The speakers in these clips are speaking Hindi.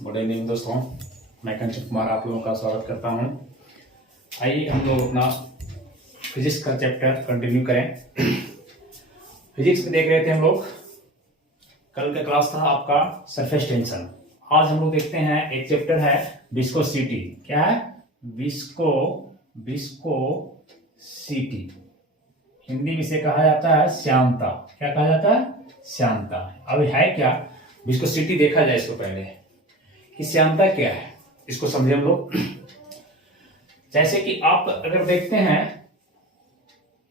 गुड इवनिंग दोस्तों, मैं कंचन कुमार आप लोगों का स्वागत करता हूं। आइए हम लोग अपना फिजिक्स का चैप्टर कंटिन्यू करें। फिजिक्स में देख रहे थे हम लोग, कल का क्लास था आपका सरफेस टेंशन। आज हम लोग देखते हैं एक चैप्टर है विस्कोसिटी। क्या है? विस्कोसिटी। हिंदी में इसे कहा जाता है श्यानता। क्या कहा जाता है? श्यानता। अब है क्या विस्कोसिटी, देखा जाए इसको पहले कि श्यानता क्या है, इसको समझे हम लोग। जैसे कि आप अगर देखते हैं,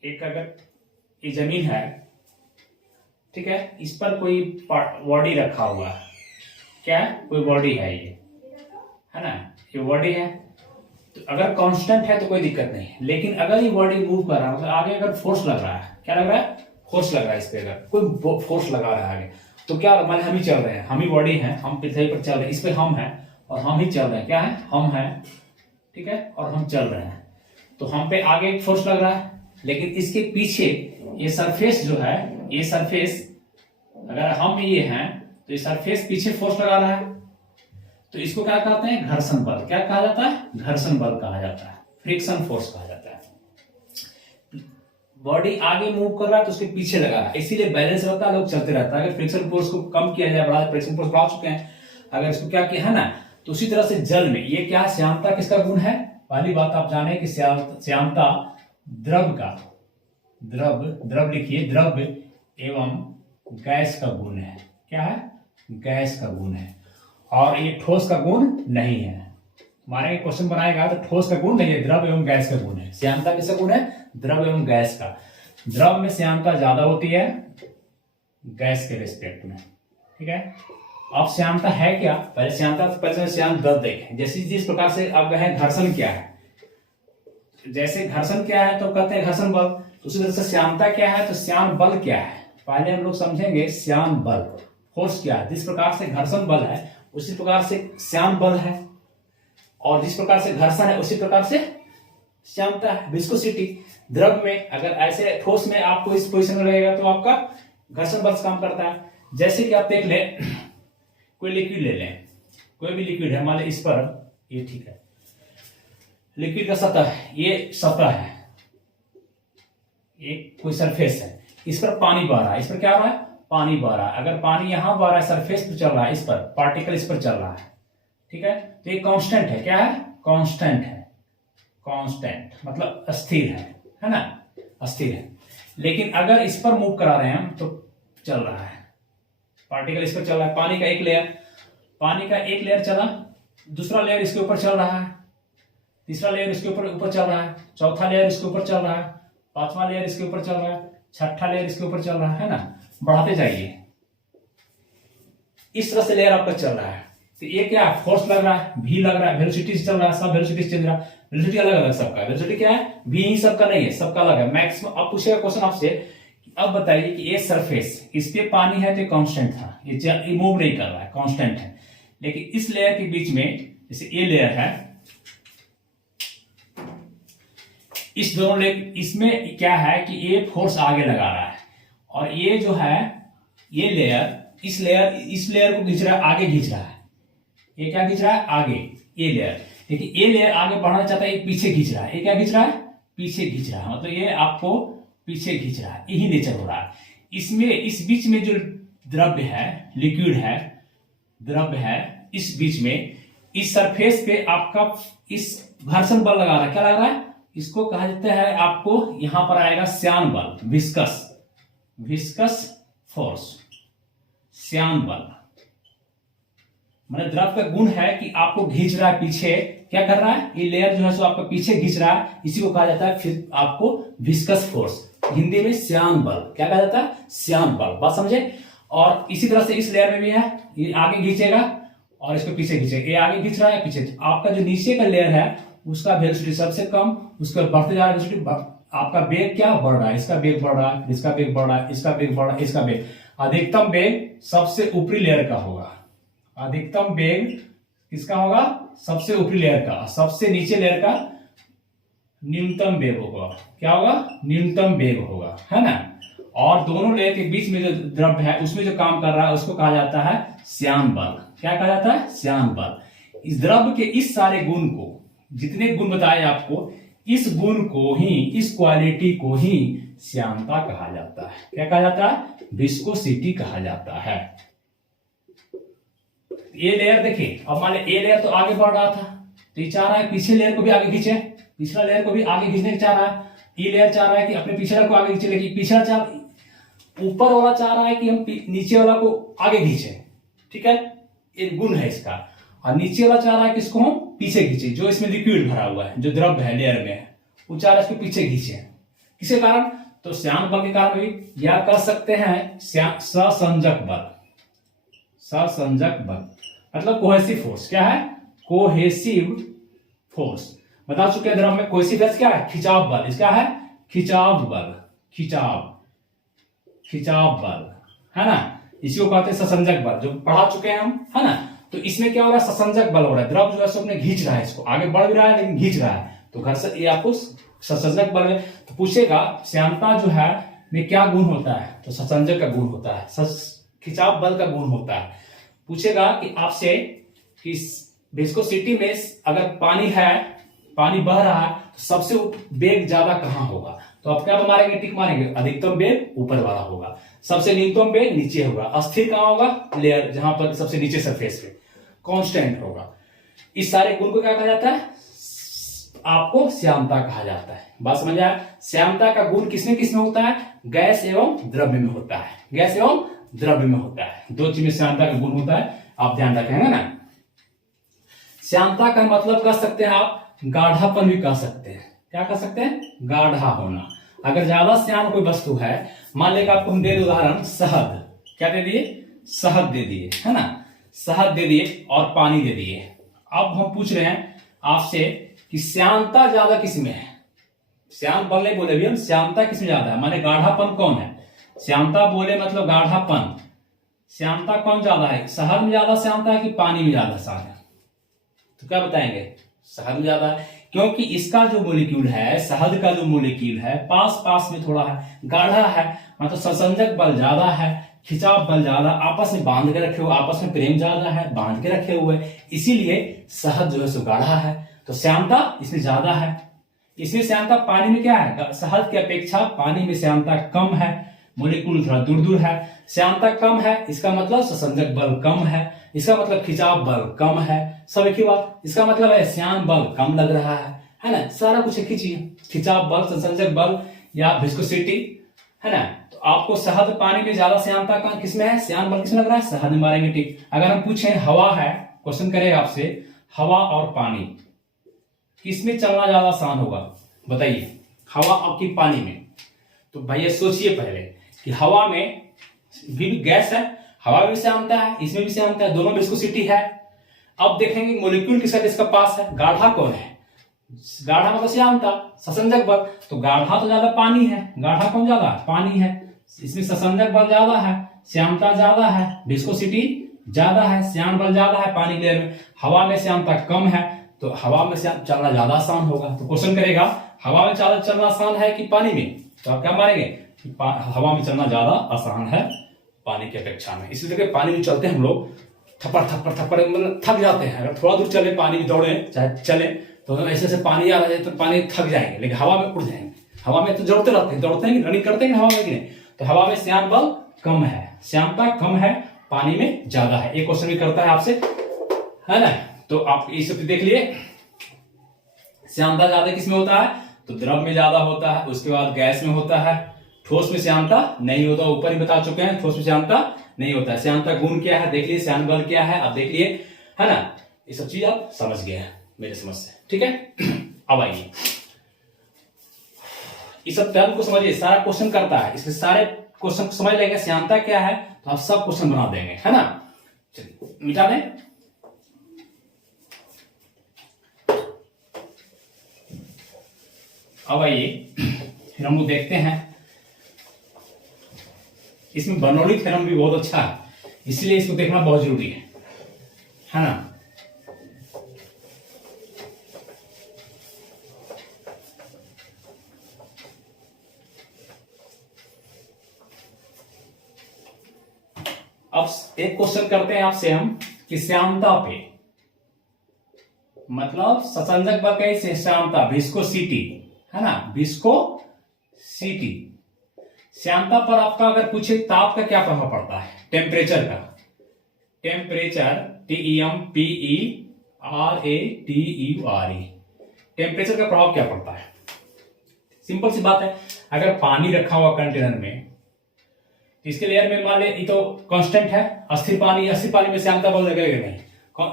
एक अगर ये जमीन है, ठीक है, इस पर कोई बॉडी रखा हुआ है। क्या है? कोई बॉडी है, ये है ना, ये बॉडी है। तो अगर कांस्टेंट है तो कोई दिक्कत नहीं है, लेकिन अगर ये बॉडी मूव कर रहा है, मतलब आगे अगर फोर्स लग रहा है, क्या लग रहा है? फोर्स लग रहा है इस पे, अगर कोई फोर्स लगा रहा है आगे, तो क्या मान हम ही चल रहे हैं, हम ही बॉडी हैं, हम पृथ्वी पर चल रहे हैं, इस पे हम हैं और हम ही चल रहे हैं। क्या है? हम हैं, ठीक है, और हम चल रहे हैं। तो हम पे आगे एक फोर्स लग रहा है, लेकिन इसके पीछे ये सरफेस जो है, ये सरफेस, अगर हम ये हैं तो ये सरफेस पीछे फोर्स लगा रहा है, तो इसको क्या कहते हैं? घर्षण बल। क्या कहा जाता है? घर्षण बल कहा जाता है, फ्रिक्शन फोर्स कहा जाता है। बॉडी आगे मूव कर रहा है तो उसके पीछे लगा है, इसीलिए बैलेंस रहता है, लोग चलते रहता है। अगर फ्रिक्शन फोर्स को कम किया जाए, बढ़ा, फ्रिक्शन फोर्स बढ़ा चुके हैं, अगर इसको क्या किया है ना, तो उसी तरह से जल में ये क्या श्यानता किसका गुण है? पहली बात आप जाने कि श्यानता द्रव का, द्रव लिखिए, द्रव एवं गैस का गुण है। क्या है? गैस का गुण है, और ये ठोस का गुण नहीं है। हमारे क्वेश्चन बनाएगा तो ठोस का गुण नहीं है, द्रव एवं गैस का गुण है। श्यानता किसका गुण है? द्रव एवं गैस का। द्रव में श्यानता ज्यादा होती है गैस के रिस्पेक्ट में, ठीक है। अब श्यानता है क्या? पहले श्यानता, पहले श्यान दल देखें। जैसे जिस प्रकार से अब है घर्षण क्या है, जैसे घर्षण क्या है तो कहते हैं घर्षण बल, उसी तरह से श्यानता क्या है तो श्यान बल क्या है। पहले हम लोग समझेंगे श्यान बल, फोर्स क्या है। जिस प्रकार से घर्षण बल है उसी प्रकार से श्यान बल है, और जिस प्रकार से घर्षण है उसी प्रकार से श्यानता है। विस्कोसिटी, द्रव में अगर ऐसे ठोस में आपको इस पोजीशन में रहेगा तो आपका घर्षण बल काम करता है। जैसे कि आप देख लें, कोई लिक्विड ले लें, कोई भी लिक्विड है, मान लीजिए इस पर, ये ठीक है, लिक्विड का सतह, ये सतह है, एक कोई सरफेस है, इस पर पानी बह रहा है, इस पर क्या हो रहा है? पानी बह रहा है। अगर पानी यहां बह रहा है, सरफेस पर चल रहा है, इस पर पार्टिकल इस पर चल रहा है, ठीक है, तो ये कांस्टेंट है। क्या है? कांस्टेंट है। कांस्टेंट मतलब अस्थिर है ना, अस्थिर है। लेकिन अगर इस पर मूव करा रहे हैं हम तो चल रहा है, पार्टिकल इस पर चल रहा है। पानी का एक लेयर चला, दूसरा लेयर इसके ऊपर चल रहा है, तीसरा लेयर इसके ऊपर चल रहा है, चौथा लेयर इसके ऊपर चल रहा है, पांचवा लेयर इसके ऊपर चल रहा है, छठा लेयर इसके ऊपर चल रहा है ना, बढ़ाते जाइए। इस तरह से लेयर आपका चल रहा है। तो ये क्या फोर्स लग रहा है? भी लग रहा है, वेलोसिटी से चल रहा है, सब वेलोसिटी से चल रहा है। वेलोसिटी अलग अलग सबका, वेलोसिटी क्या है? भी ही सबका नहीं है, सबका अलग है। मैक्सिमम अब पूछेगा क्वेश्चन आपसे, अब बताइए कि ये सरफेस, इस पे पानी है तो कांस्टेंट था, ये मूव नहीं कर रहा है, कांस्टेंट है। लेकिन इस लेयर के बीच में, जैसे ये लेयर है, इस दोनों लेयर, इसमें क्या है कि ये फोर्स आगे लगा रहा है, और ये जो है, ये लेयर, इस लेयर को खींच रहा है, आगे खींच रहा है। ये क्या खींच रहा है? आगे, ये लेयर। लेकिन ये लेयर आगे बढ़ना चाहता है, ये पीछे खींच रहा है। ये क्या खींच रहा है? पीछे खींच रहा है, मतलब ये आपको पीछे खींच रहा है। यही नेचर हो रहा है इसमें। इस बीच में जो द्रव्य है, लिक्विड है, द्रव्य है, इस बीच में, इस सरफेस पे आपका इस घर्षण बल लगा रहा है। क्या लग रहा है? इसको कहा जाता है, आपको यहां पर आएगा श्यान बल, विस्कस फोर्स, श्यान बल। मतलब द्रव का गुण है कि आपको खींच रहा है पीछे। क्या कर रहा है? ये लेयर जो है सो आपको पीछे खींच रहा है, इसी को कहा जाता है फिर आपको विस्कस फोर्स, हिंदी में श्यान बल। क्या कहा जाता है? श्यान बल। बात समझे? और इसी तरह से इस लेयर में भी है, ये आगे खींचेगा और इसको पीछे खींचेगा, ये आगे खींच रहा है, पीछे। आपका जो नीचे का लेयर है उसका वेलोसिटी सबसे कम, उसका बढ़ते जा रहा है वेलोसिटी, आपका वेग क्या बढ़ रहा है, इसका वेग बढ़ रहा है, इसका वेग बढ़ रहा है, इसका वेग बढ़ रहा है, इसका वेग। अधिकतम वेग सबसे ऊपरी लेयर का होगा, अधिकतम वेग किसका होगा? सबसे ऊपरी लेयर का। सबसे नीचे लेयर का न्यूनतम वेग होगा। क्या होगा? न्यूनतम वेग होगा, है ना। और दोनों लेयर के बीच में जो द्रव्य है उसमें जो काम कर रहा है उसको कहा जाता है श्यान बल। क्या कहा जाता है? श्यान बल। इस द्रव्य के इस सारे गुण को, जितने गुण बताए आपको, इस गुण को ही, इस क्वालिटी को ही श्यानता कहा जाता है। क्या कहा जाता है? विस्कोसिटी कहा जाता है। ये लेयर देखिए, अब मान लीजिए ए लेयर तो आगे बढ़ रहा था, तो ये चाह रहा है पीछे लेयर को भी आगे खींचे, पिछला लेयर को भी आगे खींचने चाह रहा है। ये लेयर चाह रहा है कि अपने पिछला को आगे खींचे, लेकिन पिछला चाह, ऊपर वाला चाह रहा है कि हम नीचे वाला को आगे खींचे। ठीक है, एक गुण है इसका। और नीचे वाला चाह रहा है कि इसको हम पीछे खींचे, जो इसमें लिक्विड भरा हुआ है, जो द्रव्य है लेयर में, वो चाह रहा है इसको पीछे खींचे। किसके कारण? तो श्यान बल के कारण भी, या कर सकते हैं ससंजक बल। ससंजक बल मतलब कोहेसिव फोर्स। क्या है? Cohesive force. बता चुके हैं द्रव्य में कोहेसिव फोर्स क्या है? खिंचाव बल। इसका है खिंचाव बल, खिंचाव बल, है ना। इसी को कहते हैं ससंजक बल, जो पढ़ा चुके हैं हम, है ना। तो इसमें क्या हो रहा है? ससंजक बल हो रहा है। द्रव जो है सो अपने खींच रहा है, इसको आगे बढ़ भी रहा है लेकिन खींच रहा है, तो घर से ये आपको ससंजक बल है। तो पूछेगा श्यानता जो है में क्या गुण होता है? तो ससंजक का गुण होता है, खिंचाव बल का गुण होता है। पूछेगा कि आपसे कि विस्कोसिटी में अगर पानी है, पानी बह रहा है, तो सबसे वेग ज्यादा कहां होगा? तो आप क्या मारेंगे? टिक मारेंगे। अधिकतम वेग ऊपर वाला होगा, सबसे न्यूनतम वेग नीचे होगा। अस्थिर कहां होगा? लेयर, जहां पर सबसे नीचे सरफेस पे कांस्टेंट होगा। इस सारे गुण को क्या कहा जाता है? आपको श्यानता कहा जाता है। बात समझ आया? श्यानता का गुण किसमें किसमें होता है? गैस एवं द्रव्य में होता है। गैस एवं द्रव्य में होता है, दो चीज में श्यानता का गुण होता है, आप ध्यान रखेंगे ना। श्यानता का मतलब कह सकते हैं आप गाढ़ापन भी कह सकते हैं। क्या कह सकते हैं? गाढ़ा होना। अगर ज्यादा श्यान कोई वस्तु है, मान लेगा आपको हम दे उदाहरण शहद, क्या दे दिए? शहद दे दिए, है ना। शहद दे दिए और पानी दे दिए। अब हम पूछ रहे हैं आपसे कि श्यानता ज्यादा किसमें है? श्यान बल नहीं बोले भी हम, श्यानता किसमें ज्यादा है, माने गाढ़ापन कौन है? श्यानता बोले मतलब गाढ़ापन, श्यानता कौन ज्यादा है? शहद में ज्यादा श्यानता है कि पानी में ज्यादा श्यान है? तो क्या बताएंगे? शहद में ज्यादा है, क्योंकि इसका जो मोलिक्यूल है, शहद का जो मोलिक्यूल है, पास पास में थोड़ा है, गाढ़ा है, मतलब ससंजक बल ज्यादा है, खिंचाव बल ज्यादा, आपस में बांध के रखे हुए, आपस में प्रेम ज्यादा है, बांध के रखे हुए, इसीलिए शहद जो है सो गाढ़ा है, तो श्यानता इसमें ज्यादा है। इसमें श्यानता पानी में क्या है? शहद की अपेक्षा पानी में श्यानता कम है, मोलिक्यूल थोड़ा दूर दूर है, श्यानता कम है, इसका मतलब ससंजक बल कम है, इसका मतलब खिंचाव बल कम है। सब एक ही बात, इसका मतलब है श्यान बल कम लग रहा है ना। सारा कुछ एक ही चीज, खिंचाव बल, ससंजक बल या विस्कोसिटी, है ना। तो आपको शहद पानी में ज्यादा श्यानता का किसमें है? श्यान बल किसमें लग रहा है? शहद में मारेंगे टिक। अगर हम पूछें हवा है, क्वेश्चन करेगा आपसे हवा और पानी किसमें चलना ज्यादा आसान होगा? बताइए, हवा और कि पानी में? तो भैया सोचिए पहले कि हवा में भी गैस है, हवा में भी श्यानता है, इसमें भी श्यानता है, दोनों विस्कोसिटी है। अब देखेंगे मोलिक्यूल किसका किसका पास है, गाढ़ा कौन है? गाढ़ा मतलब श्यानता, ससंजक बल, तो गाढ़ा तो ज्यादा पानी है, गाढ़ा कौन ज्यादा? पानी है, इसमें ससंजक बल ज्यादा है, श्यानता ज्यादा है, विस्कोसिटी ज्यादा है, श्यान बल ज्यादा है पानी लेयर में। हवा में श्यानता कम है, तो हवा में चलना ज्यादा आसान होगा। तो क्वेश्चन करेगा हवा में ज्यादा चलना आसान है कि पानी में? तो आप क्या मारेंगे? हवा में चलना ज्यादा आसान है पानी की अपेक्षा में। इसलिए देखिए पानी में चलते हैं हम लोग, थप्पड़ थप्पड़ थप्पड़ मतलब थक जाते हैं। अगर थोड़ा दूर चले पानी में, दौड़े चाहे चले, तो ऐसे ऐसे पानी आ रहा है तो पानी थक जाएंगे, लेकिन हवा में उड़ जाएंगे। हवा में तो दौड़ते रहते हैं, दौड़ते हैं, रनिंग करते हैं हवा में कि नहीं। तो हवा में श्यान बल कम है, श्यानता कम है, पानी में ज्यादा है। एक क्वेश्चन भी करता है आपसे, है ना। तो आप ये सब देख लिए, श्यानता ज्यादा किसमें होता है? तो द्रव में ज्यादा होता है, उसके बाद गैस में होता है, ठोस में श्यानता नहीं होता। ऊपर ही बता चुके हैं ठोस में श्यानता नहीं होता है। श्यानता गुण क्या है देख लिए, श्यान बल क्या है आप देख लिए, है ना। ये सब चीज आप समझ गए हैं मेरे समझ से, ठीक है। अब आइए इस सब टर्म को समझिए, सारा क्वेश्चन करता है, इसके सारे क्वेश्चन को समझ लेंगे श्यानता क्या है तो आप सब क्वेश्चन बना देंगे, है ना। चलिए मिटा दें। अब आइए फिर हम लोग देखते हैं, इसमें बर्नौली थ्योरम भी बहुत अच्छा है, इसलिए इसको देखना बहुत जरूरी है ना। एक क्वेश्चन करते हैं आपसे हम कि श्यानता पे, मतलब ससंजक बल कैसे श्यानता, विस्कोसिटी है ना, विस्कोसिटी। श्यानता पर आपका अगर पूछे ताप का क्या प्रभाव पड़ता है, टेम्परेचर का, टेम्परेचर TEMPERATURE, टेम्परेचर का प्रभाव क्या पड़ता है। सिंपल सी बात है, अगर पानी रखा हुआ कंटेनर में, इसके लेयर में मान ले ये तो कांस्टेंट है, अस्थिर पानी में श्यानता बल लगेगा नहीं।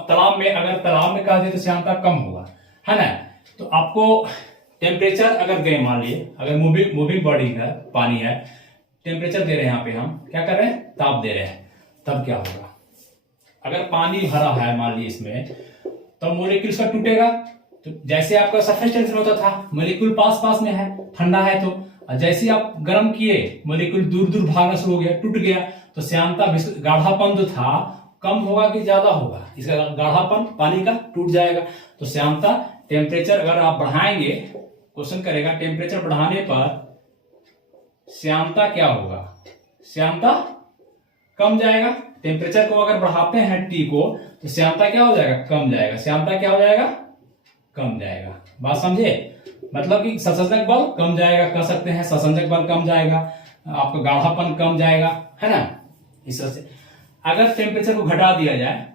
तालाब में, अगर तालाब में कहा जाए तो श्यानता कम होगा, है ना। तो आपको टेम्परेचर अगर दें, मान लीजिए अगर मूविंग बॉडी है, पानी है, टेम्परेचर दे रहे हैं, यहाँ पे हम क्या कर रहे हैं, ताप दे रहे हैं, तब क्या होगा, अगर पानी भरा है मान लीजिए इसमें, तो मोलिक्यूल का टूटेगा। तो जैसे आपका सरफेस टेंशन होता था, मोलिक्यूल पास में है, ठंडा है, तो जैसे आप गर्म किए मोलिक्यूल दूर दूर भागना शुरू हो गया, टूट गया, तो श्यानता गाढ़ापन जो था कम होगा कि ज्यादा होगा, इसका गाढ़ापन पानी का टूट जाएगा। तो श्यानता टेम्परेचर अगर आप बढ़ाएंगे, क्वेश्चन करेगा टेम्परेचर बढ़ाने पर श्यानता क्या होगा, श्यानता कम जाएगा। टेम्परेचर को अगर बढ़ाते हैं टी को, तो श्यानता क्या हो जाएगा, कम जाएगा। श्यानता क्या हो जाएगा, कम जाएगा। बात समझे, मतलब कि ससंजक बल कम जाएगा, कह सकते हैं ससंजक बल कम जाएगा, आपका गाढ़ापन कम जाएगा, है ना। इस तरह से अगर टेम्परेचर को घटा दिया जाए,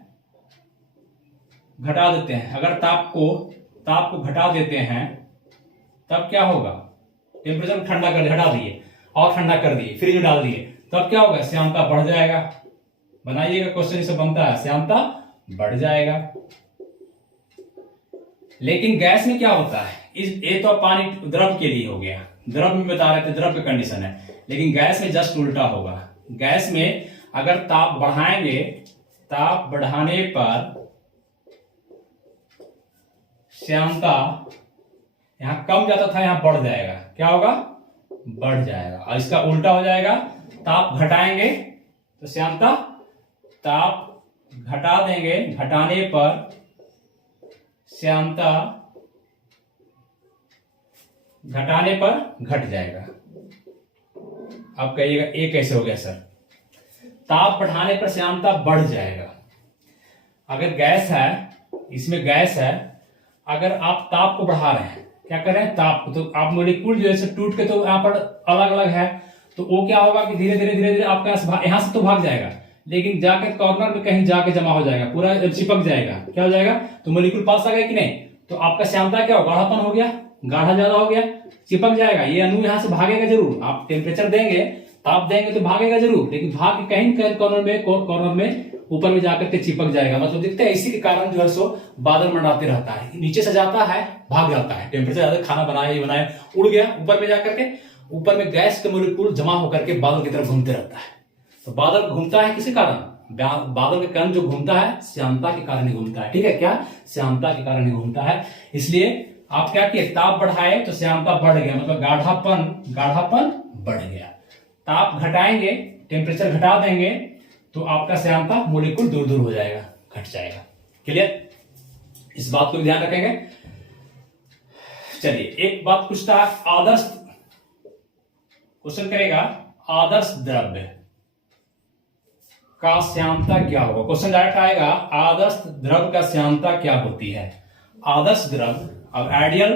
घटा देते हैं, अगर ताप को घटा देते हैं, तब क्या होगा, टेम्परेचर को ठंडा कर हटा दिए और ठंडा कर दिए, फ्रिज में डाल दिए, तब क्या होगा, श्यानता बढ़ जाएगा। बनाइएगा क्वेश्चन, इसे बनता है श्यानता बढ़ जाएगा। लेकिन गैस में क्या होता है, ये तो पानी द्रव के लिए हो गया, द्रव में बता रहे थे, द्रव की कंडीशन है, लेकिन गैस में जस्ट उल्टा होगा। गैस में अगर ताप बढ़ाएंगे, ताप बढ़ाने पर श्यानता यहां कम जाता था, यहां बढ़ जाएगा, क्या होगा, बढ़ जाएगा। और इसका उल्टा हो जाएगा, ताप घटाएंगे तो श्यानता, ताप घटा देंगे, घटाने पर श्यानता घटाने पर घट जाएगा। अब कहिएगा ये कैसे हो गया सर, ताप बढ़ाने पर श्यानता बढ़ जाएगा। अगर गैस है, इसमें गैस है, अगर आप ताप को बढ़ा रहे हैं, क्या कर रहे हैं, ताप को, तो आप मोलिक्यूल जो है टूट के तो यहाँ पर अलग अलग है, तो वो क्या होगा कि धीरे धीरे आपका यहाँ से तो भाग जाएगा, लेकिन जाकर कॉर्नर में कहीं जाके जमा हो जाएगा, पूरा चिपक जाएगा, क्या हो जाएगा, तो मोलिक्यूल पास आ गया कि नहीं, तो आपका श्यानता क्या हो, गाढ़ापन हो गया, गाढ़ा ज्यादा हो गया, चिपक जाएगा। ये अणु यहाँ से भागेगा जरूर, आप टेम्परेचर देंगे, ताप देंगे तो भागेगा जरूर, लेकिन भाग के कहीं कॉर्नर में ऊपर में जाकर के चिपक जाएगा। मतलब देखते हैं, इसी के कारण जो है सो बादल मंडराते रहता है, नीचे से जाता है, भाग जाता है, टेम्परेचर ज्यादा, खाना बनाए उड़ गया, ऊपर में जाकर के, ऊपर में गैस के मोलिक्यूल जमा होकर के बादल की तरफ घूमते रहता है। तो बादल घूमता है किसी कारण, बादल के कारण जो घूमता है, श्यानता के कारण ही घूमता है, ठीक है, क्या, श्यानता के कारण ही घूमता है। इसलिए आप क्या किए, ताप बढ़ाए तो श्यानता बढ़ गया, मतलब गाढ़ापन बढ़ गया। ताप घटाएंगे, टेम्परेचर घटा देंगे, तो आपका श्यानता मोलिक्यूल दूर दूर हो जाएगा, घट जाएगा। क्लियर, इस बात को ध्यान रखेंगे। चलिए एक बात पूछता है, आदर्श, क्वेश्चन करेगा आदर्श द्रव्य का श्यानता क्या होगा। क्वेश्चन डायरेक्ट आएगा, आदर्श द्रव का श्यानता क्या होती है। आदर्श द्रव, अब आइडियल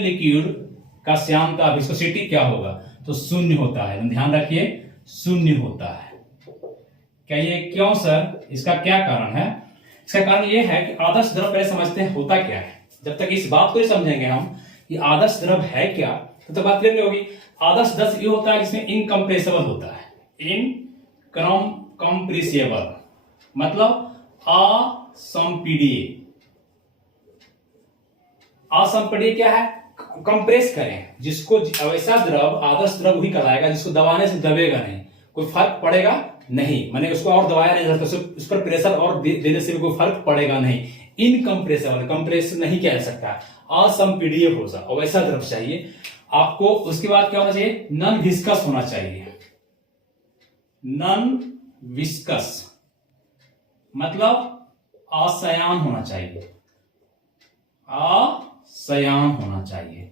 लिक्विड का श्यानता, विस्कोसिटी क्या होगा, तो शून्य होता है। ध्यान रखिए, शून्य होता है। क्या ये क्यों सर, इसका क्या कारण है। इसका कारण ये है कि आदर्श द्रव पहले समझते हैं होता क्या है। जब तक इस बात को ही समझेंगे हम कि आदर्श द्रव है क्या, तो बात क्लियर होगी। आदर्श द्रव ये होता है जिसमें इनकम्प्रेसिबल होता है, इनकम्प्रेसिबल मतलब असंपीडीय। असंपीडीय क्या है, कंप्रेस करें, जिसको वैसा द्रव आदर्श द्रव ही कहलाएगा जिसको दबाने से दबेगा नहीं, कोई फर्क पड़ेगा नहीं, माने उसको और दबाया नहीं जाता, उस पर प्रेशर और देने से भी कोई फर्क पड़ेगा नहीं। इनकम्प्रेसिबल, कंप्रेस नहीं किया जा सकता, असंपीडीय होगा, और वैसा द्रव चाहिए आपको। उसके बाद क्या होना चाहिए, नॉन विस्कस होना चाहिए। नॉन विस्कस मतलब असयान होना चाहिए, असयान होना चाहिए।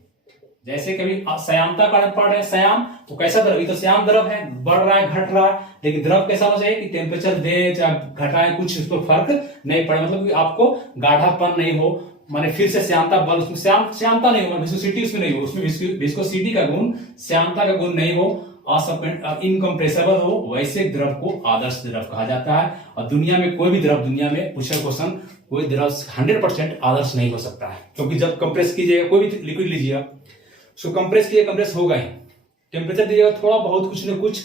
जैसे कभी श्यानता का पढ़ रहे हैं, श्याम तो कैसा द्रव, ये तो श्याम द्रव है, बढ़ रहा है घट रहा है, लेकिन द्रव कैसा होना चाहिए कि टेम्परेचर दे चाहे घटाए कुछ उसको फर्क नहीं पड़े, मतलब कि आपको गाढ़ापन नहीं हो, माने फिर से श्यानता बल उसमें श्यामता नहीं हो, विस्कोसिटी उसमें नहीं हो, उसमें विस्कोसिटी का गुण श्यानता का गुण नहीं हो, इनकम्प्रेसिबल हो, वैसे द्रव को आदर्श द्रव कहा जाता है। और दुनिया में कोई भी द्रव, दुनिया में पूछा क्वेश्चन, कोई द्रव 100% आदर्श नहीं हो सकता है, क्योंकि जब कंप्रेस कीजिएगा कोई भी लिक्विड लीजिएगा, उसको कंप्रेस कीजिए, कंप्रेस होगा ही, टेम्परेचर दीजिएगा थोड़ा बहुत कुछ न कुछ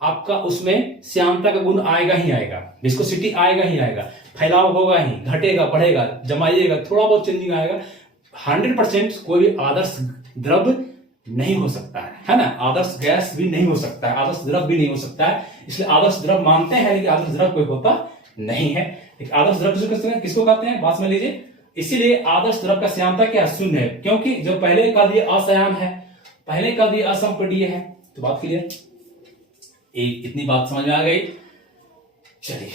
आपका उसमें श्यानता का गुण आएगा ही आएगा, विस्कोसिटी आएगा ही आएगा, फैलाव होगा ही, घटेगा बढ़ेगा, जमाइएगा थोड़ा बहुत चेंजिंग आएगा। 100% कोई भी आदर्श द्रव नहीं हो सकता है ना, आदर्श गैस भी नहीं हो सकता है, आदर्श द्रव भी नहीं हो सकता है, इसलिए आदर्श द्रव मानते हैं, लेकिन आदर्श द्रव कोई होता नहीं है। एक आदर्श द्रव किसको कहते हैं, बात में लीजिए। इसीलिए आदर्श द्रव का श्यानता क्या शून्य है, क्योंकि जो पहले का दिए अश्याम है, पहले का दिए असंपीडीय है। तो बात क्लियर, एक इतनी बात समझ में आ गई। चलिए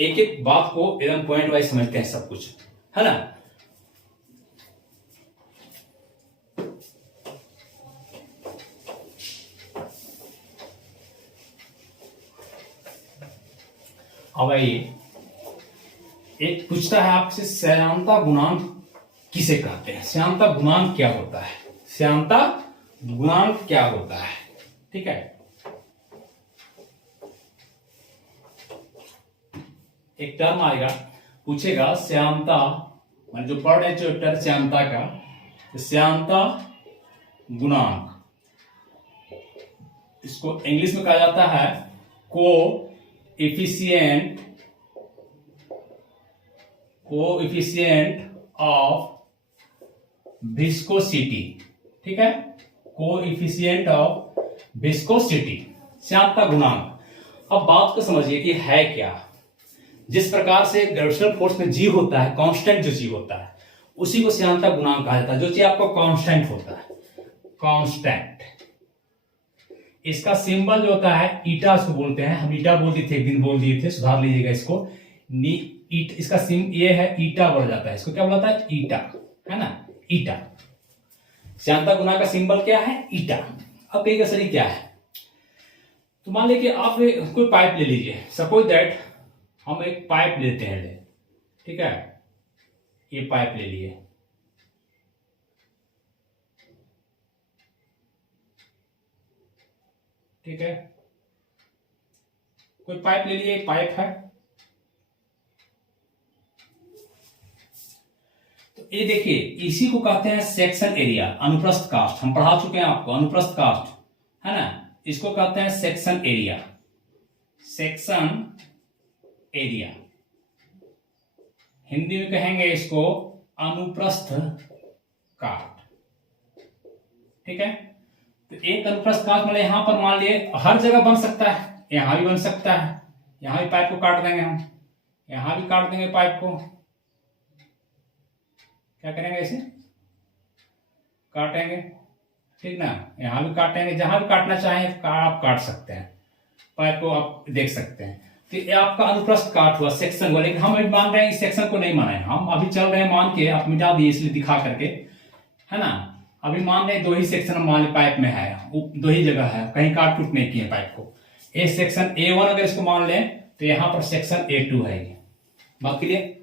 एक एक बात को एकदम पॉइंट वाइज समझते हैं सब कुछ, है ना। अब आइए, एक पूछता है आपसे श्यानता गुणांक किसे कहते हैं, श्यानता गुणांक क्या होता है, श्यानता गुणांक क्या होता है, ठीक है। एक टर्म आएगा, पूछेगा श्यानता, मान जो पढ़ रहे चैप्टर श्यानता का, श्यानता गुणांक, इसको इंग्लिश में कहा जाता है कोएफिशिएंट ऑफ विस्कोसिटी, ठीक है, कोएफिशिएंट ऑफ विस्कोसिटी, श्यानता गुणांक। अब बात को समझिए कि है क्या। जिस प्रकार से ग्रेविटेशनल फोर्स में जी होता है, कांस्टेंट जो जी होता है, उसी को श्यानता गुणांक कहा जाता है। जो चीज आपको कांस्टेंट होता है, कांस्टेंट, इसका सिंबल जो होता है ईटा उसको बोलते हैं, हम ईटा बोलते थे, एक दिन बोल दिए थे, सुधार लीजिएगा इसको। इसका सिंबल ये है, ईटा बोला जाता है, इसको क्या बोला जाता है, ईटा, है ना, ईटा। श्यानता गुणांक का सिंबल क्या है, ईटा। अब एक असली क्या है, तो मान लीजिए आप कोई पाइप ले लीजिए, सपोज दैट हम एक पाइप लेते हैं, ठीक है, ये पाइप ले लिए, ठीक है, कोई पाइप ले लिए, पाइप है, तो ये देखिए, इसी को कहते हैं सेक्शन एरिया, अनुप्रस्थ कास्ट, हम पढ़ा चुके हैं आपको, अनुप्रस्थ कास्ट, है ना, इसको कहते हैं section area, section area, Hindi में कहेंगे इसको अनुप्रस्थ काट, ठीक है। तो एक अनुप्रस्थ काट मतलब यहां पर मान लिए हर जगह बन सकता है, यहां भी बन सकता है, यहां भी पाइप को काट देंगे हम, यहां भी काट देंगे पाइप को, क्या करेंगे, ऐसे काटेंगे, ठीक ना, यहां भी काटेंगे, जहां भी काटना चाहें आप काट सकते हैं, पाइप को आप देख सकते हैं। तो ये आपका अनुप्रस्थ काट हुआ, सेक्शन हुआ, लेकिन हम अभी मान रहे हैं इस सेक्शन को नहीं माना है, हम अभी चल रहे हैं मान के, आप मिटा दिए इसलिए दिखा करके, है ना। अभी मान रहे दो ही सेक्शन हम मान पाइप में है, दो ही जगह है, कहीं काट कूट नहीं किए पाइप को। ए सेक्शन A1 अगर इसको मान लें तो यहां पर सेक्शन A2 है, बात क्लियर।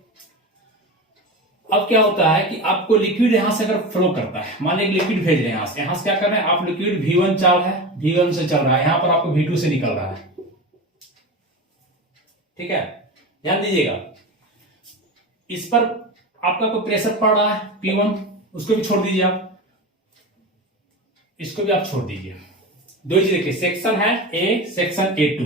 अब क्या होता है कि आपको लिक्विड यहां से अगर फ्लो करता है, मान लीजिए लिक्विड भेज रहे हैं यहां से क्या कर रहे हैं आप, लिक्विड V1 चल है, V1 से चल रहा है, यहां पर आपको V2 से निकल रहा है, ठीक है, ध्यान दीजिएगा। इस पर आपका कोई प्रेशर पड़ रहा है P1, उसको भी छोड़ दीजिए आप, इसको भी आप छोड़ दीजिए। दो चीज देखिए, सेक्शन है A, सेक्शन A2,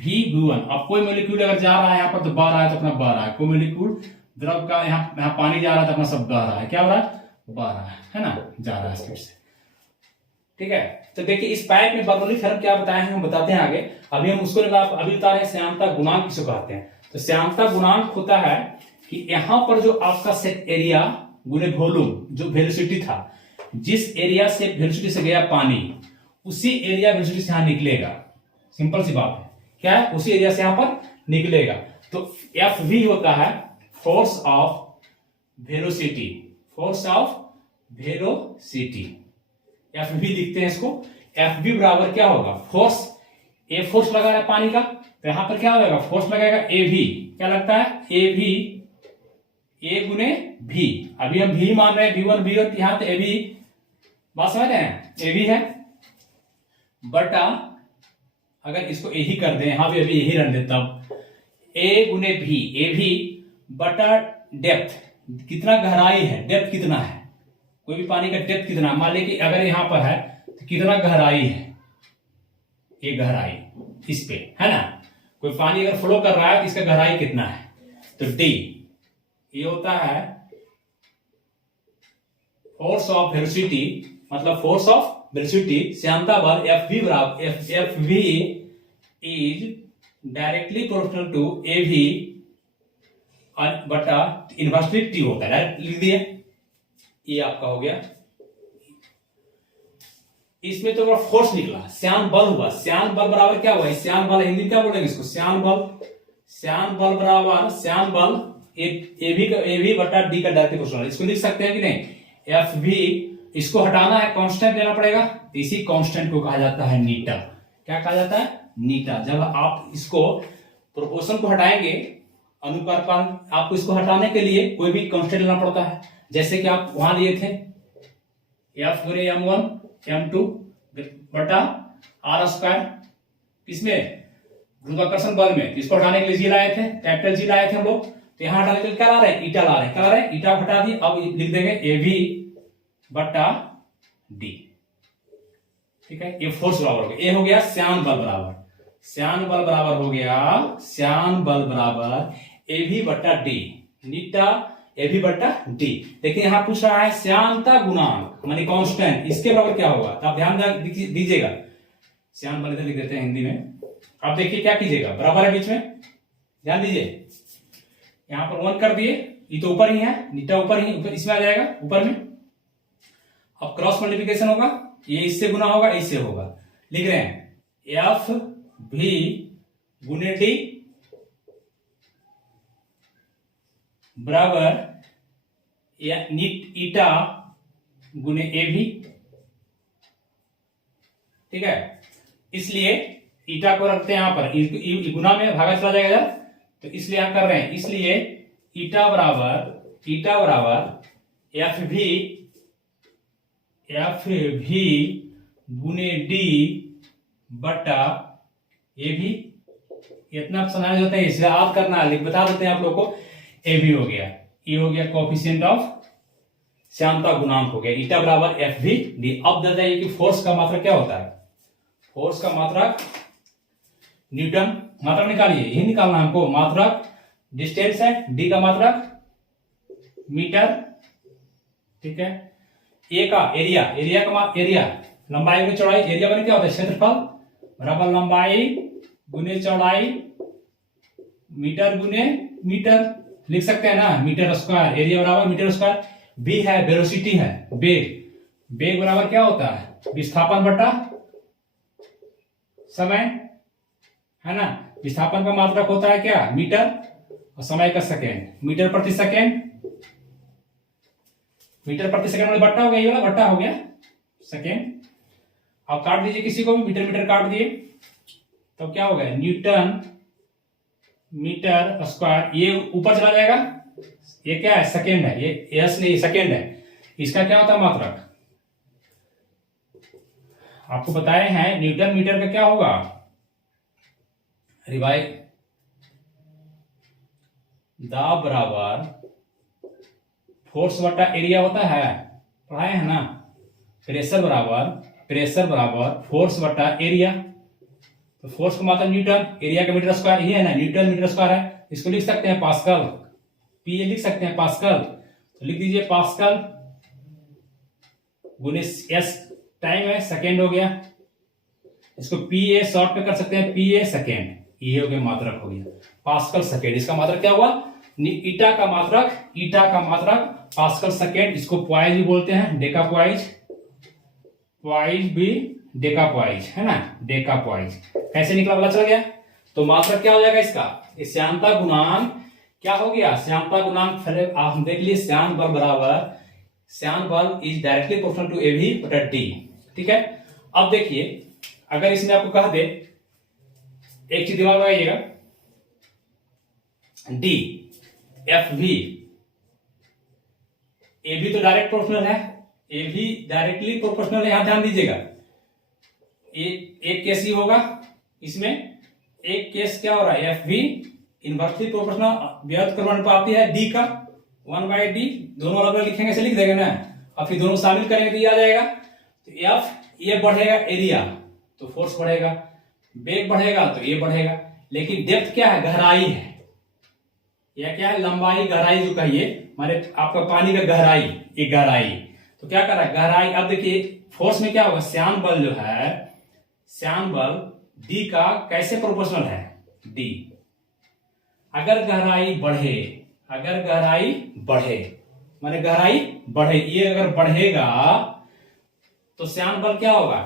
V1। अब कोई मोलिक्यूल अगर जा रहा है यहाँ पर तो बह रहा है, तो अपना बह रहा है, कोई मोलिक्यूल द्रव का यहाँ पानी जा रहा है तो अपना सब बह रहा है, क्या हो रहा है, बह रहा है ना, जा रहा है स्पीड से, ठीक है। तो देखिए इस पाइप में बर्नौली थ्योरम क्या बताए हैं, हम बताते हैं आगे। अभी हम उसको अभी बता रहे हैं श्यानता गुणांक किसको कहते हैं। तो श्यानता गुणांक होता है कि यहां पर जो आपका सेट एरिया गुने वॉल्यूम, जो वेलोसिटी था, जिस एरिया से वेलोसिटी से गया पानी, उसी एरिया वेलोसिटी से यहां निकलेगा, सिंपल सी बात है, क्या है, उसी एरिया से यहां पर निकलेगा। तो एफ वी होता है force of velocity, force of velocity, F भी दिखते हैं इसको। एफ बी बराबर क्या होगा, फोर्स, ए फोर्स लगा है पानी का, तो यहां पर क्या होगा, फोर्स लगेगा ए भी, क्या लगता है ए भी, ए गुने भी, अभी हम भी मान रहे हैं, V1 भी, और यहां तो ए भी, बात समझ रहे हैं, ए भी है, बटा अगर इसको ए ही कर दें, यहां भी अभी यही रन दे, तब ए गुने भी, ए भी बटा डेप्थ, कितना गहराई है, डेप्थ कितना है, कोई भी पानी का डेप्थ कितना, मान लीजिए कि अगर यहां पर है तो कितना गहराई है, ये गहराई इस पे है ना, कोई पानी अगर फ्लो कर रहा है तो इसका गहराई कितना है, तो डी, ये होता है फोर्स ऑफ वेलोसिटी, मतलब फोर्स ऑफ वेलोसिटी, श्यानता बल एफ वी बराबर f v is directly proportional to a v बटा इनवर्सली टी होता है, डायरेक्ट लिख दिए, ये आपका हो गया। इसमें तो फोर्स निकला, श्यान बल हुआ, श्यान बल बराबर क्या हुआ, श्यान बल हिंदी में क्या बोलेंगे इसको, श्यान बल, श्यान बल बराबर श्यान बल ए भी बटा डी का डायरेक्ट प्रोपोर्शनल, इसको लिख सकते हैं कि नहीं, एफ भी, इसको हटाना है, कांस्टेंट लेना पड़ेगा, इसी कांस्टेंट को कहा जाता है नीटा, क्या कहा जाता है, नीटा। जब आप इसको प्रोपोर्शन को हटाएंगे, अनुपात, आपको इसको हटाने के लिए कोई भी कांस्टेंट लेना पड़ता है, जैसे कि आप वहां लिए थे एफ गुणे m1 m2 बटा आर स्क्वायर, किसमें, गुरुत्वाकर्षण बल में, इसको हटाने के लिए जी लाए थे, कैपिटल जी लाए थे हम लोग, तो यहां हटाने के लिए क्या ला रहे हैं, ईटा ला रहे हैं, क्या ला रहे हैं, ईटा हटा दिए, अब लिख देंगे ए वी बटा डी, ठीक है, ये फोर्स बराबर हो गया, ये हो गया श्यान बल बराबर, श्यान बल बराबर हो गया, श्यान बल बराबर ए वी बटा डी, नीटा ए भी बटा डी। देखिए यहां पूछ रहा है श्यानता गुणांक मानी कांस्टेंट, इसके बराबर क्या होगा, तो आप ध्यान दीजिएगा, श्यान बल इधर लिख देते हैं हिंदी में, आप देखिए क्या कीजिएगा, बराबर है बीच में, ध्यान दीजिए, यहां पर 1 कर दिए, ये तो ऊपर ही है, नीटा ऊपर ही, ऊपर इसमें आ जाएगा ऊपर में, अब क्रॉस मल्टीप्लिकेशन होगा, ये इससे गुना होगा, इससे होगा, लिख रहे हैं एफ भी गुने डी बराबर ईटा गुने ए भी, ठीक है, इसलिए ईटा को रखते हैं यहां पर, गुना में भागा चला जाएगा इधर, तो इसलिए यहां कर रहे हैं, इसलिए ईटा बराबर एफ भी गुने डी बटा ए भी, इतना समझ होता है, इसे याद करना है, बता देते हैं आप लोगों को, ए भी हो गया, ये हो गया कोएफिशिएंट ऑफ श्यानता गुणांक हो गया, ईटा बराबर एफ भी डी। अब बताइए कि फोर्स का मात्रक क्या होता है, फोर्स का मात्रक न्यूटन, मात्रक निकालिए, यही निकालना हमको, मात्रक डिस्टेंस है, डी का मात्रक मीटर, ठीक है, ए का एरिया लंबाई गुने चौड़ाई, एरिया बने क्या होता है, क्षेत्रफल बराबर लंबाई गुने चौड़ाई, मीटर गुने मीटर, लिख सकते हैं ना, मीटर स्क्वायर, एरिया बराबर मीटर स्क्वायर, बी है वेलोसिटी है, बेग बराबर क्या होता है, विस्थापन बटा समय, है ना, विस्थापन का मात्रक होता है क्या, मीटर, और समय का सेकेंड, मीटर प्रति सेकेंड में बट्टा हो गया, ये वाला बट्टा हो गया सेकेंड। अब काट दीजिए किसी को भी, मीटर काट दिए, तो क्या हो गया, न्यूटन मीटर स्क्वायर, ये ऊपर चला जाएगा, ये क्या है, सेकेंड है, ये एस नहीं सेकेंड है, इसका क्या होता है मात्रक, आपको बताए हैं, न्यूटन मीटर का क्या होगा, रिवाई दाब बराबर फोर्स बटा एरिया होता है, पढ़ाए हैं ना, प्रेशर बराबर फोर्स बटा एरिया, तो फोर्स का मात्रा न्यूटन, एरिया का मीटर स्क्वायर, ये है ना, न्यूटन मीटर स्क्वायर है, इसको लिख सकते हैं पास्कल, पी ए लिख सकते हैं पास्कल, तो लिख दीजिए पास्कल गुने एस टाइम है, सेकेंड हो गया, इसको पी ए शॉर्ट में कर सकते हैं, पी ए सेकेंड, ये हो गया मात्रक हो गया, पास्कल सेकेंड, इसका मात्रक क्या हुआ, ईटा का मात्रक पास्कल सेकेंड, इसको पॉइज भी बोलते हैं, डेका पॉइज भी डेका पॉइज है ना, डेका पॉइज, कैसे निकला पता चल गया, तो मात्रक क्या हो जाएगा इसका, श्यानता गुणांक क्या हो गया, श्यानता गुणांक हम देख लिए, श्यान बल is directly proportional to a v बटा डी, ठीक है। अब देखिए अगर इसमें आपको कह दे, एक चीज दिमाग लगाइएगा, डी एफ भी, ए भी तो डायरेक्ट प्रोपोर्शनल है, ए भी डायरेक्टली प्रोपोर्शनल है। यहां ध्यान दीजिएगा, एक केस ही होगा इसमें, एक केस क्या हो रहा है, एफ भी इनवर्सली प्रोपोर्शनल व्यक्त क्रमानुपाती है डी का 1/d, दोनों अलग अलग लिखेंगे, ऐसे लिख देंगे ना, और फिर दोनों शामिल करेंगे तो ये आ जाएगा। तो एफ ये बढ़ेगा एरिया तो फोर्स बढ़ेगा, वेग बढ़ेगा तो ये बढ़ेगा, लेकिन डेप्थ क्या है, गहराई है, यह क्या है, लंबाई गहराई जो कहिए, माने आपका पानी का गहराई, ये गहराई, तो क्या कर रहा है गहराई। अब देखिए फोर्स में क्या होगा, श्यान बल जो है, श्यान बल डी का कैसे प्रोपोर्शनल है, डी। अगर गहराई बढ़े, अगर गहराई बढ़े माने गहराई बढ़े, ये अगर बढ़ेगा तो श्यान बल क्या होगा,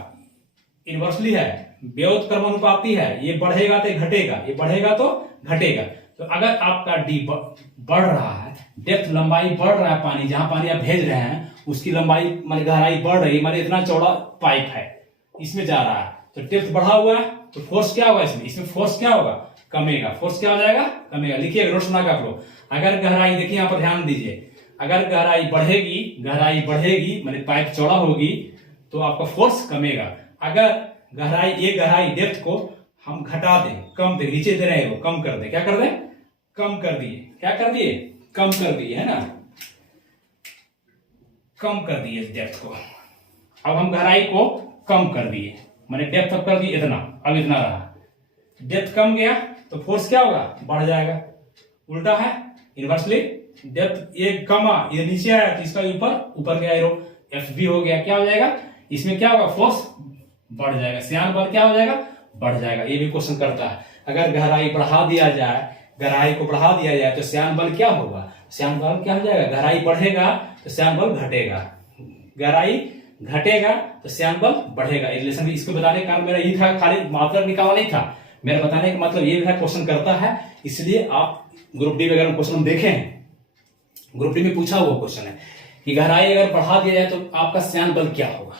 इनवर्सली है, व्युत्क्रम क्रमानुपाती है, ये बढ़ेगा तो घटेगा, ये बढ़ेगा तो घटेगा। तो अगर आपका डी बढ़ रहा है, डेप्थ लंबाई बढ़ रहा है, पानी जहां पानी आप भेज रहे हैं उसकी लंबाई माने गहराई बढ़ रही है, माने इतना चौड़ा पाइप है इसमें जा रहा है, तो डेप्थ बढ़ा हुआ है, तो फोर्स क्या होगा इसमें फोर्स क्या होगा, कमेगा, फोर्स क्या हो जाएगा, कमेगा। लिखिए नोट्स बना के आप लोग, अगर गहराई, देखिए यहां पर ध्यान दीजिए, अगर गहराई बढ़ेगी, गहराई बढ़ेगी माने पाइप चौड़ा होगी तो आपका फोर्स कमेगा। अगर गहराई, ये गहराई डेप्थ को हम घटा दें, कम दें, नीचे दे रहे हैं वो कम कर दें, क्या कर दें, कम कर दिए, क्या कर दिए, कम कर दिए, है ना, कम कर दिए डेप्थ को। अब हम गहराई को कम कर दिए, माने डेप्थ अब कर दिए इतना, अब इतना रहा, डेप्थ कम गया तो फोर्स क्या होगा, बढ़ जाएगा। उल्टा है इनवर्सली, डेप्थ ये कमा, ये नीचे आया तो इसका ऊपर गया एरो, एफ भी हो गया, क्या हो जाएगा, इसमें क्या होगा, फोर्स बढ़ जाएगा, श्यान बल क्या हो जाएगा, बढ़ जाएगा। ये भी क्वेश्चन करता है, अगर गहराई बढ़ा दिया जाए, गहराई को बढ़ा दिया जाए तो श्यान बल क्या होगा, श्यान बल क्या हो जाएगा, गहराई बढ़ेगा तो श्यान बल घटेगा, गहराई घटेगा तो श्यान बल बढ़ेगा। रिलेशन भी इसको बताने का मेरा ये था, खाली मात्रा निकालना नहीं था, मेरा बताने का मतलब ये है, क्वेश्चन करता है, इसलिए आप ग्रुप डी वगैरह क्वेश्चन देखे हैं, ग्रुप डी में पूछा हुआ क्वेश्चन है कि गहराई अगर बढ़ा दिया जाए तो आपका श्यान बल क्या होगा।